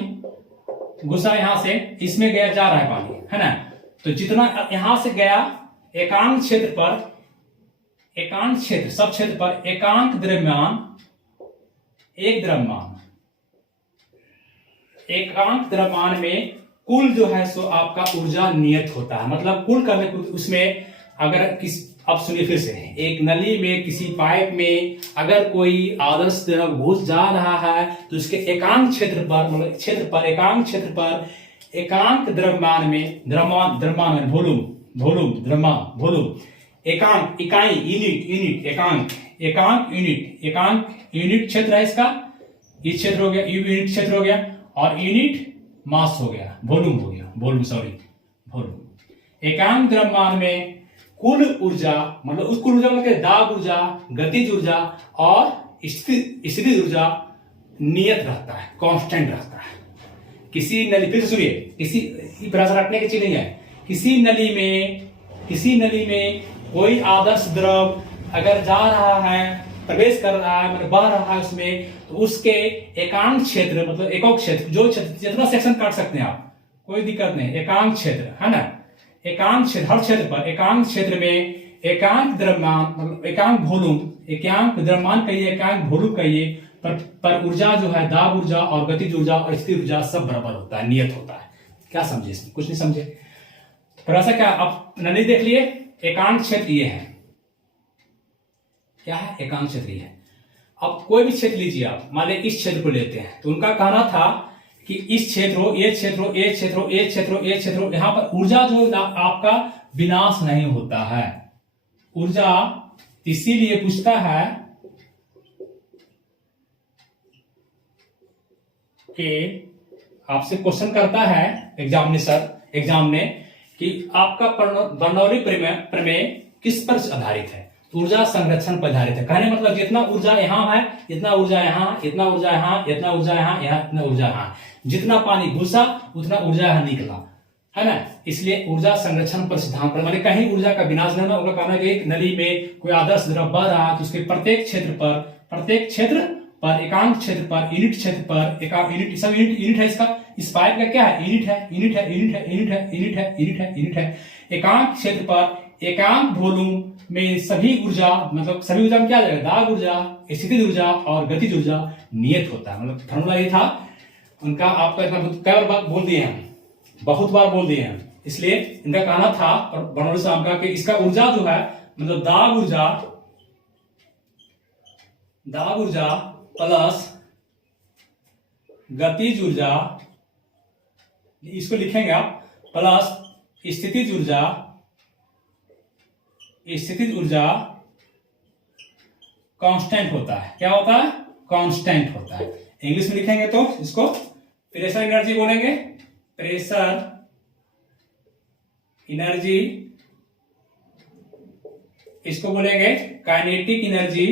घुसा यहां से, इसमें गया, जा रहा है पानी, है ना, तो जितना यहां से गया एकांक क्षेत्र पर, एकांक क्षेत्र, सब क्षेत्र पर एकांक द्रव्यमान, एक द्रव्यमान, एकांक द्रव्यमान में कुल जो है सो आपका ऊर्जा नियत होता है। मतलब कुल करने को उसमें अगर किस, अब सुनिए फिर से, एक नली में, किसी पाइप में अगर कोई आदर्श द्रव घुस जा रहा है, तो उसके एकांक क्षेत्र पर, मतलब क्षेत्र पर, एकांक क्षेत्र पर, एकांक द्रव्यमान में, द्रव्यमान में वॉल्यूम, द्रव्यमान, वॉल्यूम, एकांक, इकाई, यूनिट, यूनिट, एकांक, एकांक यूनिट, एकांक यूनिट क्षेत्र है इसका, ये क्षेत्र हो गया, यूनिट क्षेत्र हो गया, और यूनिट मास हो गया, वॉल्यूम हो गया, वॉल्यूम, सॉरी, वॉल्यूम। एकांक द्रव्यमान में कुल ऊर्जा, मतलब उस कुल ऊर्जा मतलब दाब ऊर्जा, गतिज ऊर्जा और स्थितिज ऊर्जा नियत रहता है, कांस्टेंट रहता है। किसी नली, फिर सुनिए, किसी प्रयास रखने की चीज नहीं है, किसी नली में कोई आदर्श द्रव अगर जा रहा है, प्रवेश कर रहा है, मतलब बह रहा है उसमें, तो उसके एकांक क्षेत्र, मतलब एকক क्षेत्र, जो क्षेत्र, जितना सेक्शन काट सकते हैं आप, कोई दिक्कत नहीं, एकांक क्षेत्र, है ना, एकांक क्षेत्र, हर क्षेत्र पर एकांक क्षेत्र में एकांक द्रव्यमान, मतलब एकांक वॉल्यूम, एकांक द्रव्यमान कहिए, एकांक वॉल्यूम कहिए, पर ऊर्जा जो है, दाब ऊर्जा और गतिज ऊर्जा और स्थिर ऊर्जा सब बराबर होता है, नियत होता है। क्या समझे इसमें, कुछ नहीं समझे, थोड़ा सा क्या, आप नली देख लिए, एकांक क्षेत्र ये है, क्या है, एकांक क्षेत्र ये है। अब कोई भी क्षेत्र लीजिए आप, मान लीजिए इस क्षेत्र को लेते हैं, तो उनका कहना था कि इस क्षेत्र हो, ये क्षेत्र हो, ये क्षेत्र हो, ये क्षेत्र हो, ये क्षेत्र हो, यहां पर ऊर्जा जो आपका विनाश नहीं होता है, ऊर्जा, इसीलिए पूछता है कि आपसे क्वेश्चन करता है एग्जाम में कि आपका बर्नौली प्रमेय किस पर आधारित है, ऊर्जा संरक्षण पर आधारित है। कहने मतलब जितना ऊर्जा यहाँ है, इतना ऊर्जा यहाँ, इतना ऊर्जा यहाँ, इतना ऊर्जा यहाँ, इतना ऊर्जा यहाँ, जितना पानी घुसा उतना ऊर्जा यहाँ निकला, है ना, इसलिए ऊर्जा संरक्षण पर सिद्धांत पर, मतलब कहीं ऊर्जा का विनाश नहीं होना। उनका कहना है कि एक नली में कोई आदर्श द्रव बह रहा है, तो उसके प्रत्येक क्षेत्र पर, एकांक क्षेत्र पर, यूनिट क्षेत्र पर, यूनिट, सब यूनिट है इसका, इस पाइप का क्या है, यूनिट है, एकांक क्षेत्र पर, एकांक वॉल्यूम में सभी ऊर्जा, मतलब सभी ऊर्जा में क्या जाएगा, दाब ऊर्जा, स्थितिज ऊर्जा और गतिज ऊर्जा नियत होता है। मतलब फॉर्मूला ये था उनका, आपका इतना कई बार बोल दिए हैं, बहुत बार बोल दिए हैं, इसलिए इनका कहना था बर्नौली साहब का कि इसका ऊर्जा जो है, मतलब दाब ऊर्जा प्लस गतिज ऊर्जा, इसको लिखेंगे आप, प्लस स्थितिज ऊर्जा कांस्टेंट होता है। क्या होता है, कांस्टेंट होता है। इंग्लिश में लिखेंगे तो इसको प्रेशर एनर्जी बोलेंगे, प्रेशर एनर्जी, इसको बोलेंगे काइनेटिक एनर्जी,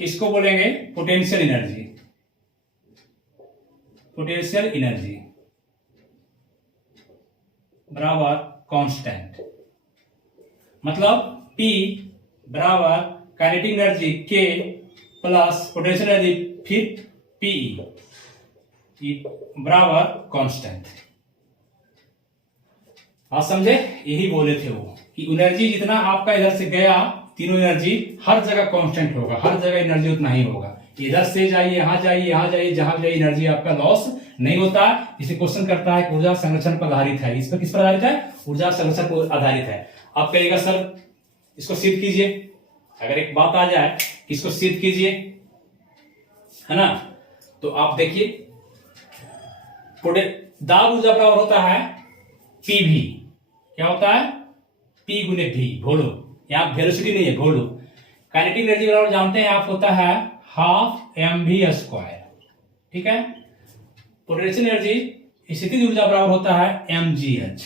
इसको बोलेंगे पोटेंशियल एनर्जी बराबर कांस्टेंट। मतलब P बराबर kinetic energy K plus potential energy फिर PE बराबर कांस्टेंट। आप समझे, यही बोले थे वो कि एनर्जी जितना आपका इधर से गया, तीनों एनर्जी हर जगह कांस्टेंट होगा, हर जगह एनर्जी उतना ही होगा। इधर से जाइए, यहाँ जाइए, यहाँ जाइए, जहां जाइए एनर्जी आपका लॉस नहीं होता। इसे क्वेश्चन करता है ऊर्जा संरक्षण पर आधारित है। इस पर किस पर आधारित है? ऊर्जा संरक्षण पर आधारित है। आप कहिएगा सर इसको सिद्ध कीजिए। अगर एक बात आ जाए इसको सिद्ध कीजिए, है ना, तो आप देखिए दाब ऊर्जा बराबर होता है पीवी। क्या होता है? पी गुने वी, वॉल्यूम। यहाँ वेलोसिटी नहीं है, वॉल्यूम। काइनेटिक एनर्जी बराबर जानते हैं आप, होता है हाफ एम वी स्क्वायर। ठीक है। पोटेंशियल एनर्जी स्थितिज ऊर्जा बराबर होता है एम जी एच।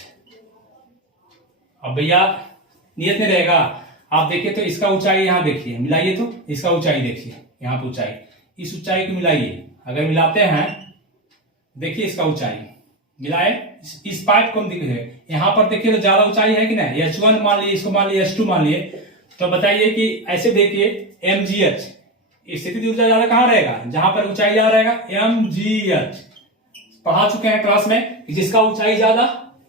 अब भैया नियत में रहेगा, आप देखिए तो इसका ऊंचाई यहाँ देखिए, मिलाइए तो इसका ऊंचाई देखिए, यहाँ पे ऊंचाई, इस ऊंचाई को मिलाइए। अगर मिलाते हैं, देखिए इसका ऊंचाई मिलाए, इस पाइप को हम देखिए, यहाँ पर देखिए तो ज्यादा ऊंचाई है कि नहीं? H1 मान लिए, इसको मान लिए H2 मान लिए, तो बताइए कि ऐसे देखिए mgh स्थितिज ऊर्जा ज्यादा कहाँ रहेगा? जहां पर ऊंचाई ज्यादा रहेगा, mgh। पढ़ा चुके हैं क्लास में कि जिसका ऊंचाई ज्यादा,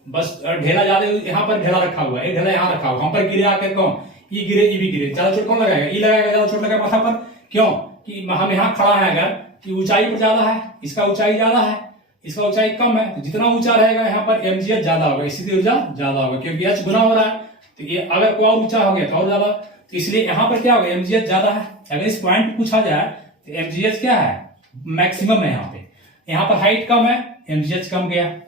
बस ढेला ज्यादा, यहाँ पर ढेला रखा हुआ है, एक ढेला यहाँ रखा हुआ, हम पर गिरे आकर कौन? ई गिरे, ई भी गिरे, ज्यादा चोट कौन लगाएगा? ई लगाएगा, ज्यादा चोट लगाएगा माथा पर। क्यों? कि हम यहाँ खड़ा है, अगर कि ऊंचाई पर ज्यादा है, इसका ऊंचाई ज्यादा है, इसका ऊंचाई कम है, तो जितना ऊंचा रहेगा यहाँ पर mgh ज्यादा होगा, स्थितिज ऊर्जा ज्यादा होगा, क्योंकि h गुना हो रहा है। तो ये अगर कोई और ऊंचा हो गया तो और ज्यादा, तो इसलिए यहाँ पर क्या होगा? mgh ज्यादा है। अगर इस पॉइंट पूछा जाए तो mgh क्या है? मैक्सिमम है यहाँ पे। यहाँ पर हाइट कम है, mgh कम गया,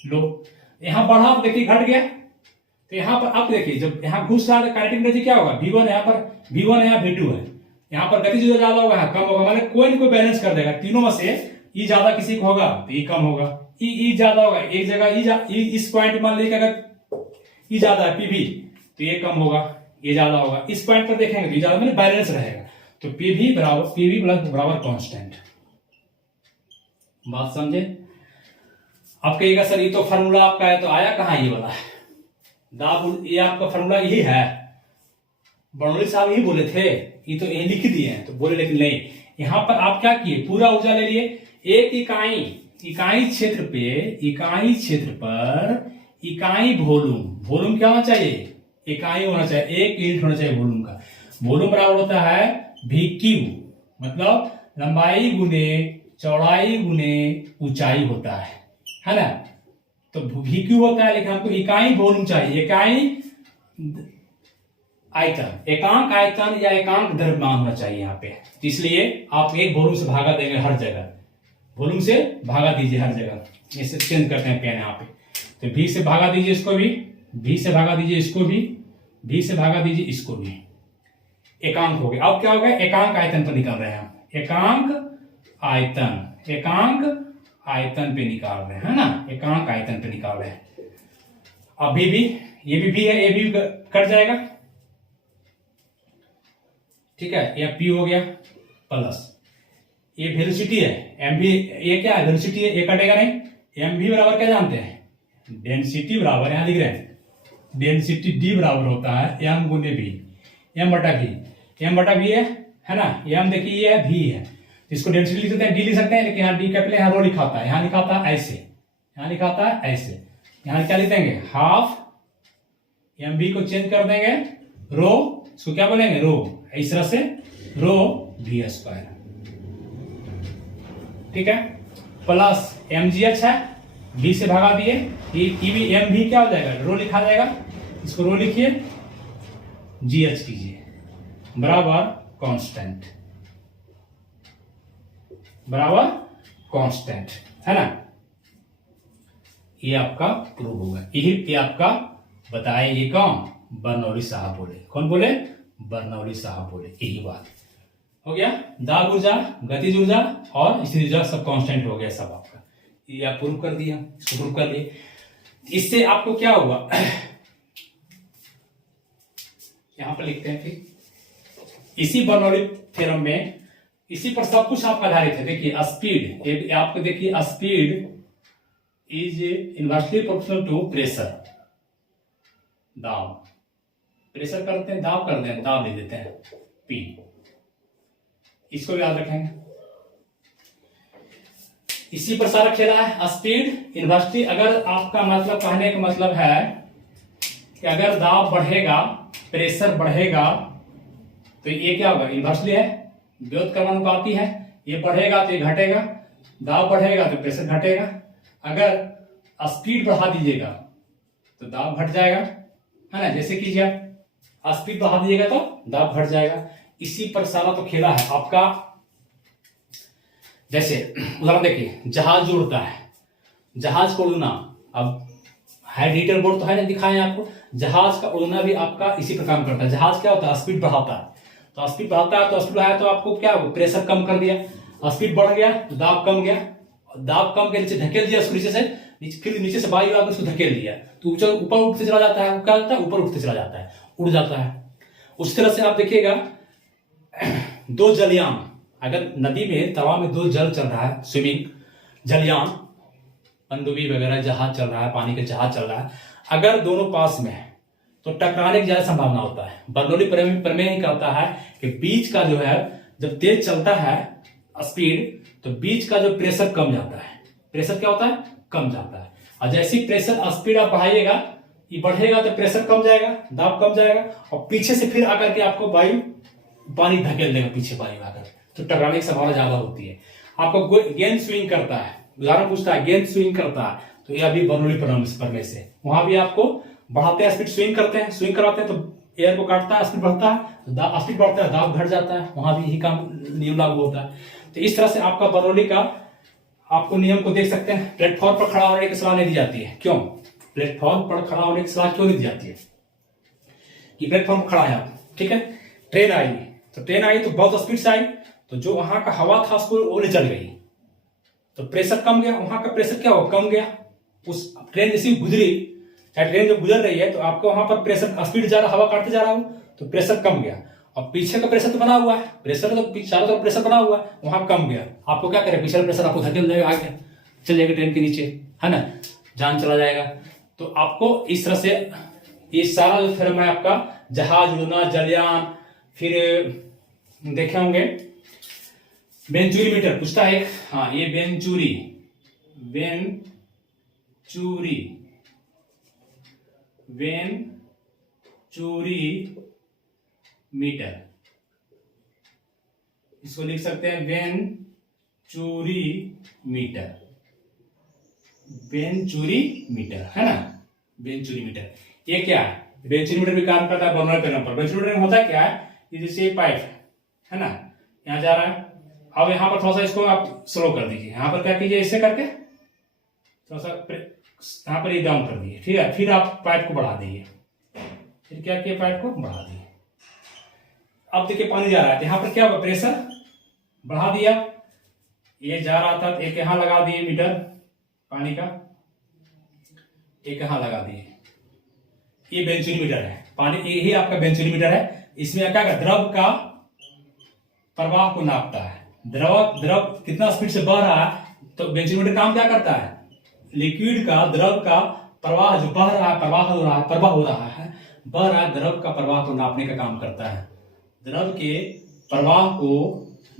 लो। यहाँ बढ़ा तो देखिए घट गया। तो यहाँ पर आप देखिए, जब यहाँ घुस रहा है काइनेटिक एनर्जी क्या होगा? v1 यहाँ पर v1 है, यहाँ v2 है, यहाँ पर गतिज ऊर्जा ज्यादा होगा, यहाँ कम होगा। माने कोई न कोई बैलेंस कर देगा, तीनों में से ई ज्यादा किसी को होगा तो ई कम होगा, ई ज्यादा होगा एक जगह, ई इस पॉइंट मान लीजिए अगर ई ज्यादा है पीवी, तो ये कम होगा, ये ज्यादा होगा। इस पॉइंट पर देखेंगे तो ये ज्यादा, मतलब बैलेंस रहेगा। तो पीवी प्लस बराबर कांस्टेंट। बात समझे? आप कहिएगा सर ये तो फार्मूला आपका है, तो आया कहाँ ये वाला? दाब, ये आपका फार्मूला यही है, बर्नौली साहब यही बोले थे, ये तो यही लिख दिए हैं, तो बोले लेकिन नहीं। यहां पर आप क्या किए? पूरा ऊर्जा ले लिए, एक इकाई क्षेत्र पर इकाई वॉल्यूम क्या होना चाहिए? इकाई होना चाहिए, 1 यूनिट होना चाहिए वॉल्यूम का। वॉल्यूम बराबर होता है वी क्यू, मतलब लंबाई गुने चौड़ाई गुने ऊंचाई होता है ना? तो वी क्यू होता है, लेकिन हमको इकाई वॉल्यूम चाहिए, इकाई आयतन, एकांक आयतन या एकांक द्रव्यमान होना चाहिए यहाँ पे। इसलिए आप एक वॉल्यूम से भागा देंगे हर जगह, वॉल्यूम से भागा दीजिए हर जगह। इसे चेंज करते हैं पेन यहाँ पे, तो v से भागा दीजिए इसको भी, v से भागा दीजिए इसको भी, v से भागा दीजिए इसको भी, एकांक हो गया। अब क्या हो गया? एकांक आयतन पर निकाल रहे हैं हम, एकांक आयतन पे निकाल रहे हैं, है ना? एकांक आयतन पे निकाल रहे हैं। अब भी ये भी है, ये भी कट जाएगा, ठीक है। ये P हो गया प्लस ये वेलोसिटी है एम भी, ये क्या है? वेलोसिटी है, ये कटेगा नहीं। एम भी बराबर क्या जानते हैं? डेंसिटी बराबर, यहां लिख रहे हैं डेंसिटी डी बराबर होता है एम गुने वी, एम बटा वी है ना? एम देखिए ये है, वी है, इसको डेंसिटी लिख सकते हैं, डी लिख सकते हैं, लेकिन यहाँ डी कैपिटल, यहाँ रो लिखा होता है, यहाँ लिखा होता है ऐसे, यहाँ लिखा होता है ऐसे। यहाँ क्या लिख देंगे? हाफ एम वी को चेंज कर देंगे रो, इसको क्या बोलेंगे? रो, इस तरह से रो वी स्क्वायर, ठीक है। प्लस mgh है, v से भगा दिए, एम भी क्या हो जाएगा? रो लिखा जाएगा, इसको रो लिखिए, gh कीजिए, बराबर कांस्टेंट, है ना? ये आपका प्रूव होगा, ये आपका बताए, ये कौन? बर्नौली साहब बोले। कौन बोले? बर्नौली साहब बोले। यही बात हो गया। दाब ऊर्जा, गतिज ऊर्जा और स्थितिज ऊर्जा सब कांस्टेंट हो गया सब आपका। ये आप प्रूव कर दिया, इसको प्रूव कर दिए। इससे आपको क्या हुआ? यहां पर लिखते हैं, फिर इसी बर्नौली थ्योरम में इसी पर सब कुछ आपका आधारित है। देखिए स्पीड, आपको देखिए speed is inversely proportional to pressure, दाब, प्रेशर करते हैं, दाब करते हैं, दाब ले देते हैं P, इसको भी याद रखेंगे। इसी पर सारा खेला है। स्पीड इनवर्सली, अगर आपका मतलब कहने का मतलब है कि अगर दाब बढ़ेगा, प्रेशर बढ़ेगा, तो ये क्या होगा, इन्वर्सली है, व्युत्क्रमानुपाती है। ये बढ़ेगा तो ये घटेगा, दाब बढ़ेगा तो प्रेशर घटेगा। अगर स्पीड बढ़ा दीजिएगा तो दाब घट जाएगा, है ना। जैसे कीजिए आप स्पीड बढ़ा दीजिएगा तो दाब घट जाएगा। इसी पर सारा तो खेला है आपका। जैसे उदाहरण देखिए, जहाज जो उड़ता है, जहाज को उड़ना, अब हाइड्रोजन बोर्ड तो है ना, दिखाएं आपको। जहाज का उड़ना भी आपका इसी पर काम करता है। जहाज क्या होता है, स्पीड बढ़ाता है, तो स्पीड बढ़ाता है, तो स्पीड बढ़ाया तो आपको क्या, प्रेशर कम कर दिया। स्पीड बढ़ गया तो दाब कम गया, दाब कम के नीचे धकेल दिया उसको, नीचे से फिर नीचे से वायु आकर उसको धकेल दिया, तो ऊपर उठते चला जाता है। क्या होता है, ऊपर उठते चला जाता है, उड़ जाता है। उस तरह से आप देखिएगा, दो जलयान, अगर नदी में तालाब में दो जल चल रहा है, स्विमिंग जलयान, पनडुब्बी वगैरह जहाज चल रहा है, पानी के जहाज चल रहा है, अगर दोनों पास में है तो टकराने की ज्यादा संभावना होता है। बर्नौली प्रमेय ही कहता है कि बीच का जो है, जब तेज चलता है स्पीड, तो बीच का जो प्रेशर कम जाता है। प्रेशर क्या होता है, कम जाता है। और जैसे प्रेशर स्पीड आप बढ़ाइएगा, ये बढ़ेगा तो प्रेशर कम जाएगा, दाब कम जाएगा, और पीछे से फिर आकर के आपको वायु, पानी धकेल देगा पीछे वायु आकर, तो टकराने की संभावना ज्यादा होती है। आपको गेंद स्विंग करता है, उदाहरण पूछता है गेंद स्विंग करता है, तो यह भी बर्नौली प्रमेय से, वहां भी आपको बढ़ाते हैं स्पीड, स्विंग करते हैं, स्विंग कराते हैं तो एयर को काटता है, स्पीड बढ़ता है, तो स्पीड बढ़ता है, दाब घट जाता है, वहां भी यही काम नियम लागू होता है। तो इस तरह से आपका बर्नौली का आपको नियम को देख सकते हैं। प्लेटफॉर्म पर खड़ा होने की सलाह नहीं दी जाती है, क्यों? प्लेटफॉर्म पर खड़ा होने की सलाह क्यों नहीं दी जाती है? कि प्लेटफॉर्म पर खड़ा है आप, ठीक है, ट्रेन आई, तो ट्रेन आई तो बहुत स्पीड से आई, तो जो वहां का हवा था उसको वो ले चल गई, तो प्रेशर कम गया, वहां का प्रेशर क्या हो, कम गया। उस ट्रेन जैसी गुजरी, चाहे ट्रेन जब गुजर रही है तो आपको वहां पर प्रेशर, स्पीड जा रहा, हवा काटते जा रहा हो तो प्रेशर कम गया, और पीछे का प्रेशर तो बना हुआ है, प्रेशर तो चारों तरफ प्रेशर बना हुआ है, वहां कम गया, आपको क्या करे, पीछे प्रेशर आपको धकेल देगा, आगे चल जाएगा ट्रेन के नीचे, है ना, जान चला जाएगा। तो आपको इस तरह से ये सारा जो थ्योरम है आपका, जहाज उड़ना, जलयान, फिर देखे होंगे वेंचुरी मीटर पूछता है एक, हाँ ये वेंचुरी मीटर, इसको लिख सकते हैं वेंचुरी मीटर, है ना, वेंचुरी मीटर। ये क्या है, वेंचुरी मीटर भी काम करता है बर्नौली प्रमेय पर। वेंचुरी मीटर में होता क्या है, ये जैसे पाइप है ना, यहां जा रहा है, अब यहां पर थोड़ा सा इसको आप स्लो कर दीजिए, यहां पर क्या कीजिए, ऐसे करके थोड़ा सा यहां पर ये डाउन कर दिए, ठीक है, फिर आप पाइप को बढ़ा दीजिए, फिर क्या किया, पाइप को बढ़ा दिए। अब देखिए पानी जा रहा है, यहाँ पर क्या होगा, प्रेशर बढ़ा दिया, ये जा रहा था, एक यहां लगा दिए मीटर पानी का, एक यहां लगा दिए, ये वेंचुरी मीटर है, पानी यही आपका वेंचुरी मीटर है। इसमें क्या कर, द्रव का प्रवाह को नापता है, द्रव कितना स्पीड से बह रहा है, तो वेंचुरी मीटर काम क्या करता है, लिक्विड का, द्रव का प्रवाह जो बह रहा है, प्रवाह हो रहा है, द्रव का प्रवाह को नापने का काम करता है, द्रव के प्रवाह को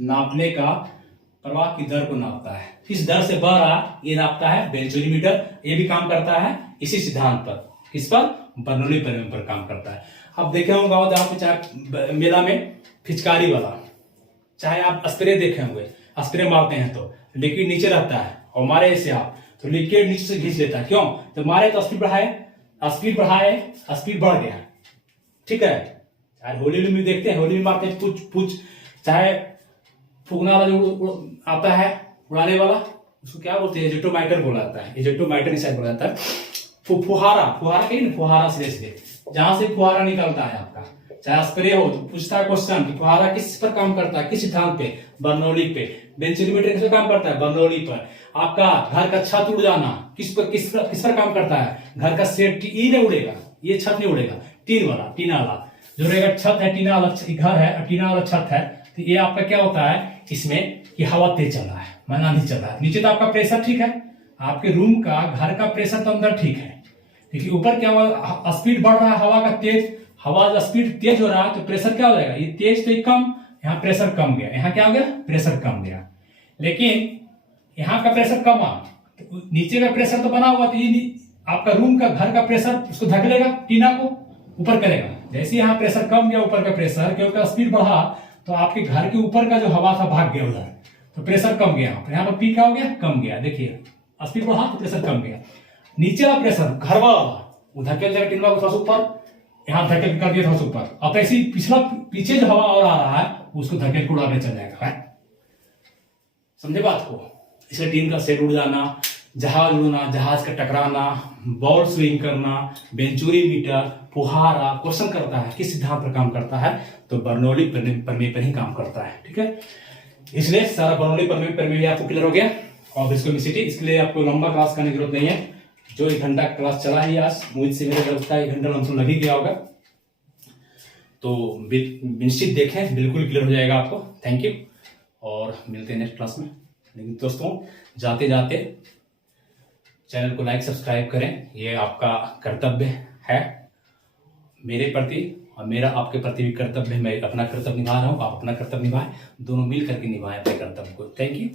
नापने का, प्रवाह की दर को नापता है, किस दर से बह रहा ये नापता है वेंचुरी मीटर। ये भी काम करता है इसी सिद्धांत पर, किस पर, बर्नौली प्रमेय पर काम करता है। अब देखे होंगे जहां पे चाहे मेला में फिचकारी वाला, चाहे आप स्प्रे देखे होंगे, स्प्रे मारते हैं तो लिक्विड नीचे रहता है, और मारे ऐसे आप तो लिक्विड नीचे से खींच लेता है, क्यों, तो मारे तो स्पीड बढ़ाए, स्पीड बढ़ गया, ठीक है। चाहे होली में देखते हैं, होली में मारते हैं पूछ, चाहे फूकना वाला जो आता है उड़ाने वाला, उसको क्या बोलते हैं, एजेटोमाइटर बोला जाता है, एजेटोमाइटर इस बोला जाता है। फुहारा कहीं ना, फुहारा सीधे जहां से फुहारा निकलता है आपका, चाहे स्प्रे हो, तो पूछता है क्वेश्चन कि फुहारा किस पर काम करता है, किस सिद्धांत पे, बर्नौली पे। वेंचुरी मीटर किस पर काम करता है, बर्नौली पर। आपका घर का छत उड़ जाना किस पर काम करता है, घर का शेड नहीं उड़ेगा, ये छत नहीं उड़ेगा, टीना वाला जो रहेगा, छत है टीना वाला, घर है टीना वाला छत है, तो ये आपका क्या होता है इसमें कि हवा तेज चल रहा है, माना नहीं चल रहा है, नीचे तो आपका प्रेशर ठीक है, आपके रूम का, घर का प्रेशर तो अंदर ठीक है, लेकिन ऊपर क्या हुआ, स्पीड बढ़ रहा है हवा का तेज, हवा का स्पीड तेज हो रहा है, तो प्रेशर क्या हो जाएगा, ये तेज तो कम, यहाँ प्रेशर कम गया, यहाँ क्या हो गया, प्रेशर कम गया। लेकिन यहाँ का प्रेशर कम आ, तो नीचे का प्रेशर तो बना हुआ, तो ये आपका रूम का, घर का प्रेशर उसको धकेलेगा टीना को, ऊपर करेगा। जैसे यहाँ प्रेशर कम गया ऊपर का प्रेशर, क्योंकि स्पीड बढ़ा तो आपके घर के ऊपर का जो हवा था भाग गया उधर, तो प्रेशर कम गया। यहाँ पर पी क्या हो गया, कम गया। देखिए स्पीड बढ़ा तो प्रेशर कम गया। नीचे वाला प्रेशर घर वाला वो धकेल देगा टिनवा को थोड़ा सा ऊपर, यहाँ धकेल कर दिया थोड़ा सा ऊपर। अब ऐसे पिछला पीछे जो हवा और आ रहा है उसको धकेल को उड़ाने चल जाएगा। समझे बात को? इसलिए टीन का सेट उड़ जाना, जहाज उड़ना, जहाज का टकराना, बॉल स्विंग करना, वेंचुरी मीटर, फुहारा क्वेश्चन करता है किस सिद्धांत पर काम करता है, तो बर्नौली प्रमेय पर ही काम करता है। ठीक है, इसलिए सारा बर्नौली प्रमेय आपको क्लियर हो गया। और विस्कोसिटी, इसके लिए आपको लंबा क्लास करने की जरूरत नहीं है। जो 1 घंटा क्लास चला ही आज, मुझ से मेरे लगता है 1 घंटा लमसम लग ही गया होगा, तो निश्चित देखें, बिल्कुल क्लियर हो जाएगा आपको। थैंक यू, और मिलते हैं नेक्स्ट क्लास में। लेकिन दोस्तों जाते जाते चैनल को लाइक सब्सक्राइब करें, ये आपका कर्तव्य है मेरे प्रति, और मेरा आपके प्रति भी कर्तव्य है। मैं अपना कर्तव्य निभा रहा हूँ, आप अपना कर्तव्य निभाएं, दोनों मिल करके निभाएं अपने कर्तव्य को। Thank you.